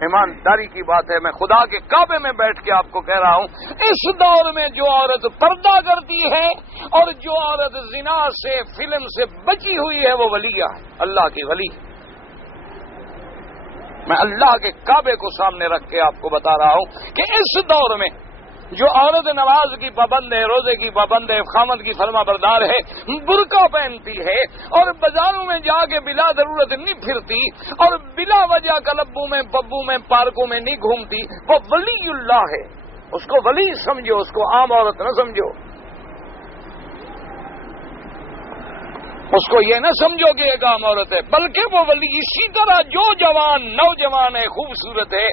ایمانداری کی بات ہے، میں خدا کے کعبے میں بیٹھ کے آپ کو کہہ رہا ہوں، اس دور میں جو عورت پردہ کرتی ہے اور جو عورت زنا سے، فلم سے بچی ہوئی ہے، وہ ولیہ ہے، اللہ کی ولی۔ میں اللہ کے کعبے کو سامنے رکھ کے آپ کو بتا رہا ہوں کہ اس دور میں جو عورت نماز کی پابند ہے، روزے کی پابند ہے، خامد کی فرما بردار ہے، برقع پہنتی ہے اور بازاروں میں جا کے بلا ضرورت نہیں پھرتی اور بلا وجہ کلبوں میں، پبوں میں، پارکوں میں نہیں گھومتی، وہ ولی اللہ ہے۔ اس کو ولی سمجھو، اس کو عام عورت نہ سمجھو، اس کو یہ نہ سمجھو کہ ایک عام عورت ہے، بلکہ وہ ولی۔ اسی طرح جو جوان، نوجوان ہے، خوبصورت ہے،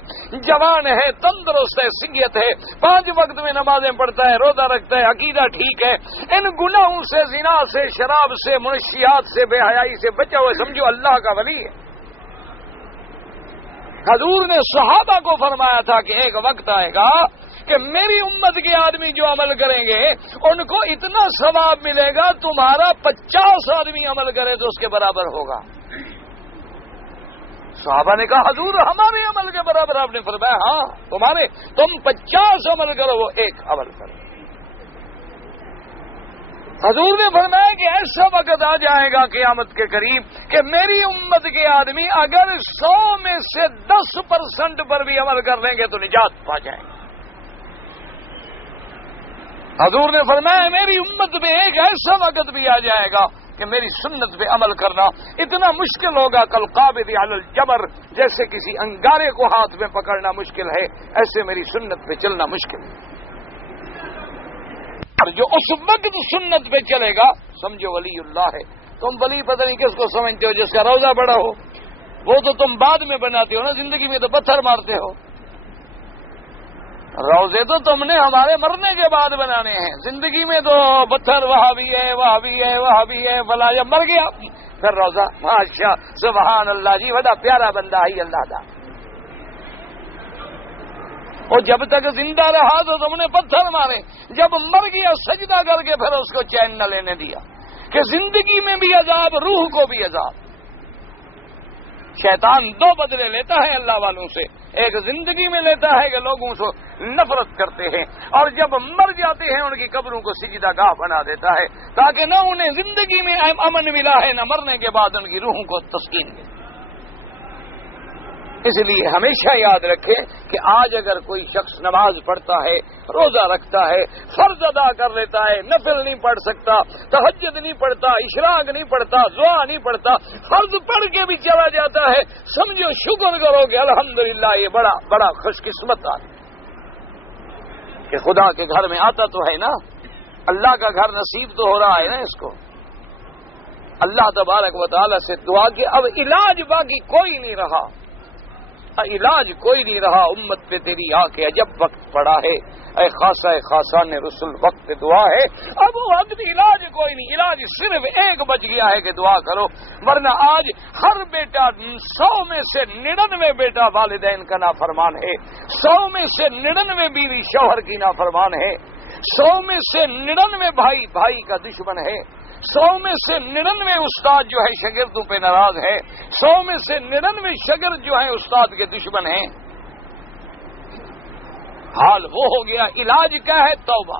جوان ہے، تندرست ہے، صحت ہے، 5 وقت میں نمازیں پڑھتا ہے، روزہ رکھتا ہے، عقیدہ ٹھیک ہے، ان گناہوں سے، زنا سے، شراب سے، منشیات سے، بے حیائی سے بچا ہوا، سمجھو اللہ کا ولی ہے۔ حضور نے صحابہ کو فرمایا تھا کہ ایک وقت آئے گا کہ میری امت کے آدمی جو عمل کریں گے ان کو اتنا ثواب ملے گا، تمہارا 50 آدمی عمل کرے تو اس کے برابر ہوگا۔ صحابہ نے کہا حضور ہمارے عمل کے برابر؟ آپ نے فرمایا ہاں تمہارے، تم 50 عمل کرو وہ ایک عمل کرو۔ حضور نے فرمایا کہ ایسا وقت آ جائے گا قیامت کے قریب کہ میری امت کے آدمی اگر 100 میں سے 10% پر بھی عمل کر لیں گے تو نجات پا جائیں گے۔ حضور نے فرمایا میری امت میں ایک ایسا وقت بھی آ جائے گا کہ میری سنت پہ عمل کرنا اتنا مشکل ہوگا، کالقابض علی الجمر، جیسے کسی انگارے کو ہاتھ میں پکڑنا مشکل ہے، ایسے میری سنت پہ چلنا مشکل ہے۔ اور جو اس وقت سنت پہ چلے گا سمجھو ولی اللہ ہے۔ تم ولی پتہ نہیں کس کو سمجھتے ہو، جس کا روزہ بڑا ہو، وہ تو تم بعد میں بناتے ہو نا، زندگی میں تو پتھر مارتے ہو۔ روزے تو تم نے ہمارے مرنے کے بعد بنانے ہیں، زندگی میں تو پتھر وہاں بھی ہے، وہاں بھی ہے، وہاں بھی ہے، فلاں جب مر گیا پھر روزہ۔ ماشاء سبحان اللہ جی، بڑا پیارا بندہ ہے اللہ دا۔ اور جب تک زندہ رہا تو تم نے پتھر مارے، جب مر گیا سجدہ کر کے پھر اس کو چین نہ لینے دیا کہ زندگی میں بھی عذاب، روح کو بھی عذاب۔ شیطان 2 بدلے لیتا ہے اللہ والوں سے، ایک زندگی میں لیتا ہے کہ لوگوں سے نفرت کرتے ہیں، اور جب مر جاتے ہیں ان کی قبروں کو سجدہ گاہ بنا دیتا ہے تاکہ نہ انہیں زندگی میں امن ملا ہے، نہ مرنے کے بعد ان کی روحوں کو تسکین ملے۔ اس لیے ہمیشہ یاد رکھیں کہ آج اگر کوئی شخص نماز پڑھتا ہے، روزہ رکھتا ہے، فرض ادا کر لیتا ہے، نفل نہیں پڑھ سکتا، تہجد نہیں پڑھتا، اشراق نہیں پڑھتا، دعا نہیں پڑھتا، فرض پڑھ کے بھی چلا جاتا ہے، سمجھو شکر کرو کہ الحمدللہ یہ بڑا خوش قسمت آدمی کہ خدا کے گھر میں آتا تو ہے نا، اللہ کا گھر نصیب تو ہو رہا ہے نا اس کو۔ اللہ تبارک و تعالی سے دعا کہ اب علاج باقی کوئی نہیں رہا، علاج کوئی نہیں رہا، امت پہ تیری آ کے عجب وقت پڑا ہے، اے خاصان رسول وقت دعا ہے، اب وقت علاج کوئی نہیں، علاج صرف ایک بچ گیا ہے کہ دعا کرو، ورنہ آج ہر بیٹا 100 میں سے 99 بیٹا والدین کا نافرمان ہے، 100 میں سے 99 بیوی شوہر کی نافرمان ہے، 100 میں سے 99 بھائی کا دشمن ہے، 100 میں سے 99 استاد جو ہے شاگردوں پہ ناراض ہے، 100 میں سے 99 شاگرد جو ہیں استاد کے دشمن ہیں۔ حال وہ ہو گیا، علاج کیا ہے؟ توبہ۔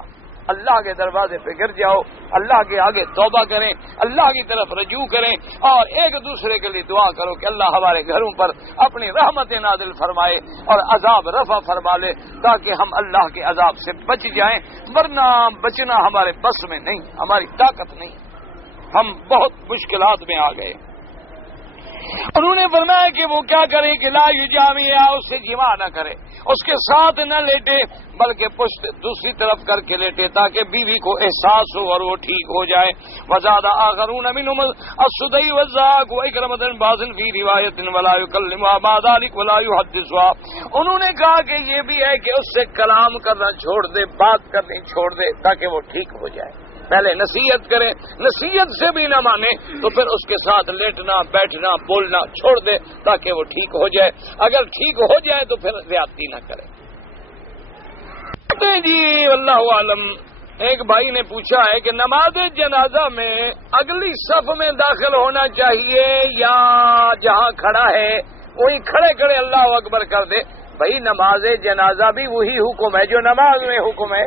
اللہ کے دروازے پہ گر جاؤ، اللہ کے آگے توبہ کریں، اللہ کی طرف رجوع کریں اور ایک دوسرے کے لیے دعا کرو کہ اللہ ہمارے گھروں پر اپنی رحمت نازل فرمائے اور عذاب رفع فرما لے تاکہ ہم اللہ کے عذاب سے بچ جائیں، ورنہ بچنا ہمارے بس میں نہیں، ہماری طاقت نہیں، ہم بہت مشکلات میں آ گئے۔ انہوں نے فرمایا کہ وہ کیا کرے کہ لا یجامع، اس سے جماع نہ کرے، اس کے ساتھ نہ لیٹے بلکہ پشت دوسری طرف کر کے لیٹے تاکہ بیوی کو احساس ہو اور وہ ٹھیک ہو جائے۔ وزاد آخرون منهم السدی والزاق واکرمۃ بعض فی روایت ولا یکلمها بعد ذلك ولا یحدثها۔ انہوں نے کہا کہ یہ بھی ہے کہ اس سے کلام کرنا چھوڑ دے، بات کرنی چھوڑ دے تاکہ وہ ٹھیک ہو جائے۔ پہلے نصیحت کرے، نصیحت سے بھی نہ مانے تو پھر اس کے ساتھ لیٹنا، بیٹھنا، بولنا چھوڑ دے تاکہ وہ ٹھیک ہو جائے، اگر ٹھیک ہو جائے تو پھر زیادتی نہ کرے۔ کہتے ہیں جی واللہ عالم، ایک بھائی نے پوچھا ہے کہ نماز جنازہ میں اگلی صف میں داخل ہونا چاہیے یا جہاں کھڑا ہے وہی کھڑے کھڑے اللہ اکبر کر دے؟ بھائی نماز جنازہ بھی وہی حکم ہے جو نماز میں حکم ہے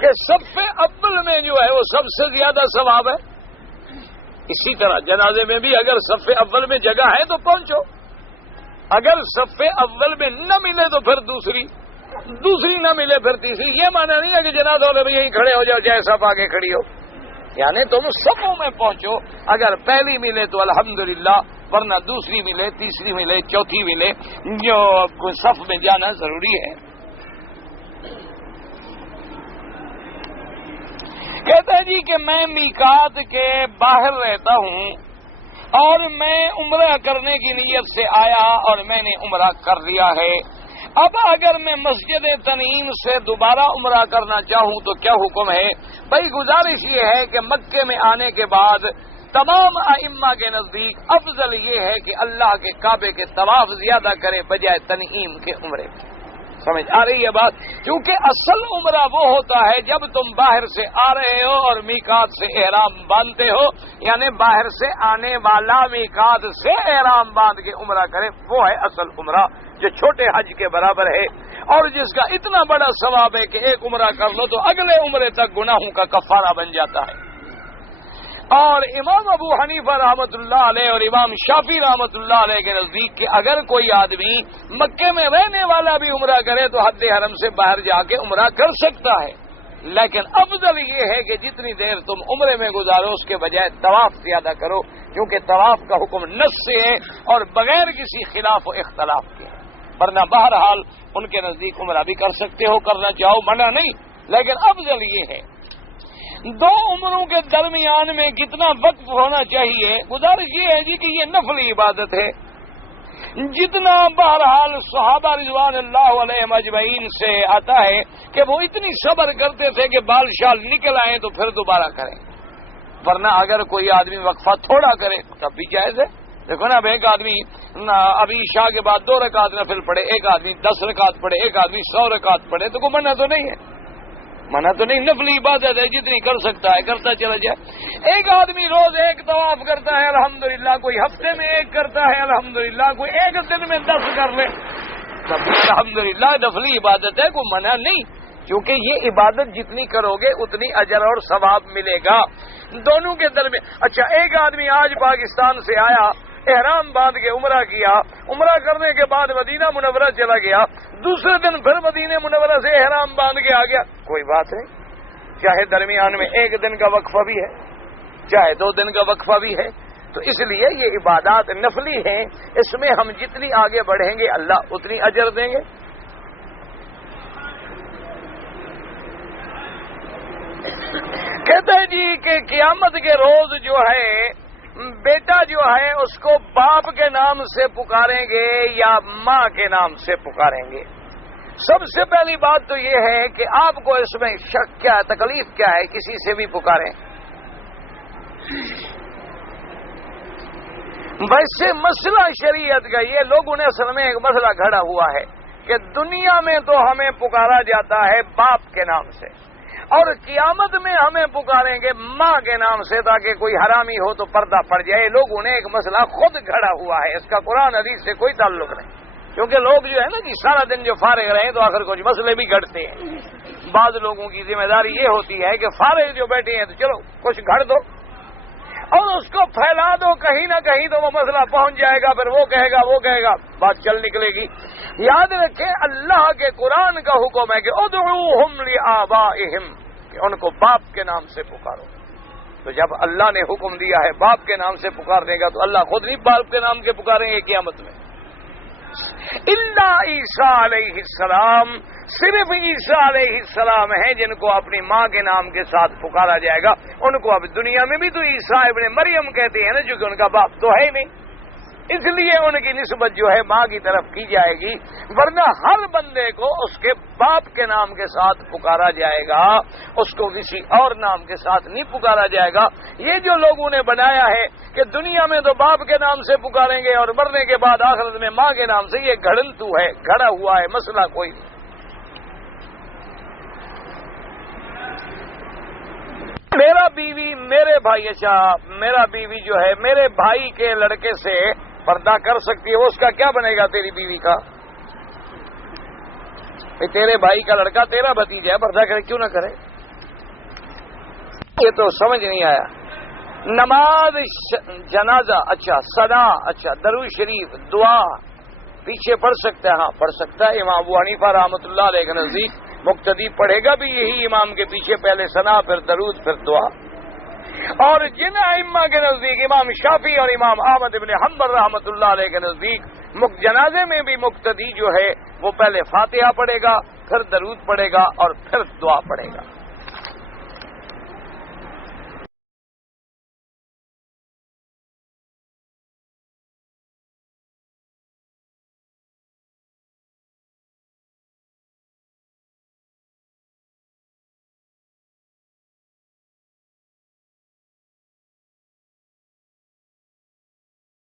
کہ صف اول میں جو ہے وہ سب سے زیادہ ثواب ہے. اسی طرح جنازے میں بھی اگر صف اول میں جگہ ہے تو پہنچو، اگر صف اول میں نہ ملے تو پھر دوسری نہ ملے پھر تیسری. یہ مانا نہیں ہے کہ جنازہ والے بھی یہیں کھڑے ہو جاؤ جائے صف آگے کھڑی ہو، یعنی تم صفوں میں پہنچو. اگر پہلی ملے تو الحمدللہ، ورنہ دوسری ملے، تیسری ملے، چوتھی ملے، جو صف میں جانا ضروری ہے. کہتا ہے جی کہ میں میقات کے باہر رہتا ہوں اور میں عمرہ کرنے کی نیت سے آیا اور میں نے عمرہ کر لیا ہے. اب اگر میں مسجد تنعیم سے دوبارہ عمرہ کرنا چاہوں تو کیا حکم ہے؟ بھائی گزارش یہ ہے کہ مکے میں آنے کے بعد تمام ائمہ کے نزدیک افضل یہ ہے کہ اللہ کے کعبے کے طواف زیادہ کرے بجائے تنعیم کے عمرے. سمجھ آ رہی ہے بات؟ کیونکہ اصل عمرہ وہ ہوتا ہے جب تم باہر سے آ رہے ہو اور میقات سے احرام باندھتے ہو، یعنی باہر سے آنے والا میقات سے احرام باندھ کے عمرہ کرے، وہ ہے اصل عمرہ جو چھوٹے حج کے برابر ہے اور جس کا اتنا بڑا ثواب ہے کہ ایک عمرہ کر لو تو اگلے عمرے تک گناہوں کا کفارہ بن جاتا ہے. اور امام ابو حنیفہ رحمۃ اللہ علیہ اور امام شافعی رحمۃ اللہ علیہ کے نزدیک کہ اگر کوئی آدمی مکے میں رہنے والا بھی عمرہ کرے تو حد حرم سے باہر جا کے عمرہ کر سکتا ہے، لیکن افضل یہ ہے کہ جتنی دیر تم عمرے میں گزارو اس کے بجائے طواف زیادہ کرو، کیونکہ طواف کا حکم نص سے ہے اور بغیر کسی خلاف و اختلاف کے ہے. ورنہ بہرحال ان کے نزدیک عمرہ بھی کر سکتے ہو، کرنا چاہو، منع نہیں، لیکن افضل یہ ہے. دو عمروں کے درمیان میں کتنا وقت ہونا چاہیے؟ گزارش یہ ہے جی کہ یہ نفلی عبادت ہے. جتنا بہرحال صحابہ رضوان اللہ علیہم اجمعین سے آتا ہے کہ وہ اتنی صبر کرتے تھے کہ بال شال نکل آئے تو پھر دوبارہ کریں، ورنہ اگر کوئی آدمی وقفہ تھوڑا کرے تب بھی جائز ہے. دیکھو نا، اب ایک آدمی ابھی عشاء کے بعد 2 رکعت نفل پڑھے، ایک آدمی 10 رکعت پڑھے، ایک آدمی 100 رکعت پڑھے، تو کوئی منع تو نہیں ہے، منع تو نہیں، نفلی عبادت ہے، جتنی کر سکتا ہے کرتا چلا جائے. ایک آدمی روز ایک طواف کرتا ہے الحمدللہ، کوئی ہفتے میں ایک کرتا ہے الحمدللہ، کوئی ایک دن میں 10 کر لے، تب الحمدللہ نفلی عبادت ہے، کوئی منع نہیں. کیونکہ یہ عبادت جتنی کرو گے اتنی اجر اور ثواب ملے گا دونوں کے درمیان. اچھا، ایک آدمی آج پاکستان سے آیا، احرام باندھ کے عمرہ کیا، عمرہ کرنے کے بعد مدینہ منورہ چلا گیا، دوسرے دن پھر مدینہ منورہ سے احرام باندھ کے آ گیا، کوئی بات نہیں، چاہے درمیان میں 1 دن کا وقفہ بھی ہے، چاہے 2 دن کا وقفہ بھی ہے. تو اس لیے یہ عبادات نفلی ہیں، اس میں ہم جتنی آگے بڑھیں گے اللہ اتنی اجر دیں گے. کہتے ہیں جی کہ قیامت کے روز جو ہے بیٹا جو ہے اس کو باپ کے نام سے پکاریں گے یا ماں کے نام سے پکاریں گے؟ سب سے پہلی بات تو یہ ہے کہ آپ کو اس میں شک کیا ہے، تکلیف کیا ہے کسی سے بھی پکاریں؟ ویسے مسئلہ شریعت کا یہ لوگوں نے اصل میں ایک مسئلہ گھڑا ہوا ہے کہ دنیا میں تو ہمیں پکارا جاتا ہے باپ کے نام سے، اور قیامت میں ہمیں پکاریں گے ماں کے نام سے تاکہ کوئی حرامی ہو تو پردہ پڑ جائے. لوگوں نے ایک مسئلہ خود گھڑا ہوا ہے، اس کا قرآن حدیث سے کوئی تعلق نہیں، کیونکہ لوگ جو ہے نا کہ سارا دن جو فارغ رہے تو آخر کچھ مسئلے بھی گھڑتے ہیں. بعض لوگوں کی ذمہ داری یہ ہوتی ہے کہ فارغ جو بیٹھے ہیں تو چلو کچھ گھڑ دو اور اس کو پھیلا دو، کہیں نہ کہیں تو وہ مسئلہ پہنچ جائے گا، پھر وہ کہے گا بات چل نکلے گی. یاد رکھیں اللہ کے قرآن کا حکم ہے کہ ادعوہم لآبائہم، کہ ان کو باپ کے نام سے پکارو. تو جب اللہ نے حکم دیا ہے باپ کے نام سے پکارنے کا تو اللہ خود نہیں باپ کے نام کے پکاریں گے قیامت میں. الا عیسیٰ علیہ السلام، صرف عیسیٰ علیہ السلام ہیں جن کو اپنی ماں کے نام کے ساتھ پکارا جائے گا. ان کو اب دنیا میں بھی تو عیسیٰ ابن مریم کہتے ہیں نا، چونکہ ان کا باپ تو ہے نہیں، اس لیے ان کی نسبت جو ہے ماں کی طرف کی جائے گی. ورنہ ہر بندے کو اس کے باپ کے نام کے ساتھ پکارا جائے گا، اس کو کسی اور نام کے ساتھ نہیں پکارا جائے گا. یہ جو لوگوں نے بنایا ہے کہ دنیا میں تو باپ کے نام سے پکاریں گے اور مرنے کے بعد آخرت میں ماں کے نام سے، یہ گھڑنتو ہے، گھڑا ہوا ہے، مسئلہ کوئی نہیں. میرا بیوی میرے بھائی، اچھا میرا بیوی جو ہے میرے بھائی کے لڑکے سے پردہ کر سکتی ہے، اس کا کیا بنے گا تیری بیوی کا؟ تیرے بھائی کا لڑکا تیرا بھتیجا ہے، پردہ کرے کیوں نہ کرے؟ یہ تو سمجھ نہیں آیا۔ نماز جنازہ، اچھا ثنا، اچھا درود شریف دعا پیچھے پڑھ سکتا ہے؟ ہاں پڑھ سکتا ہے۔ امام ابو حنیفہ رحمۃ اللہ علیہ کے نزدیک مقتدی پڑھے گا بھی یہی امام کے پیچھے، پہلے ثنا پھر درود پھر دعا۔ اور جن ائمہ کے نزدیک امام شافعی اور امام احمد بن حنبل رحمۃ اللہ علیہ کے نزدیک جنازے میں بھی مقتدی جو ہے وہ پہلے فاتحہ پڑھے گا، پھر درود پڑھے گا اور پھر دعا پڑھے گا۔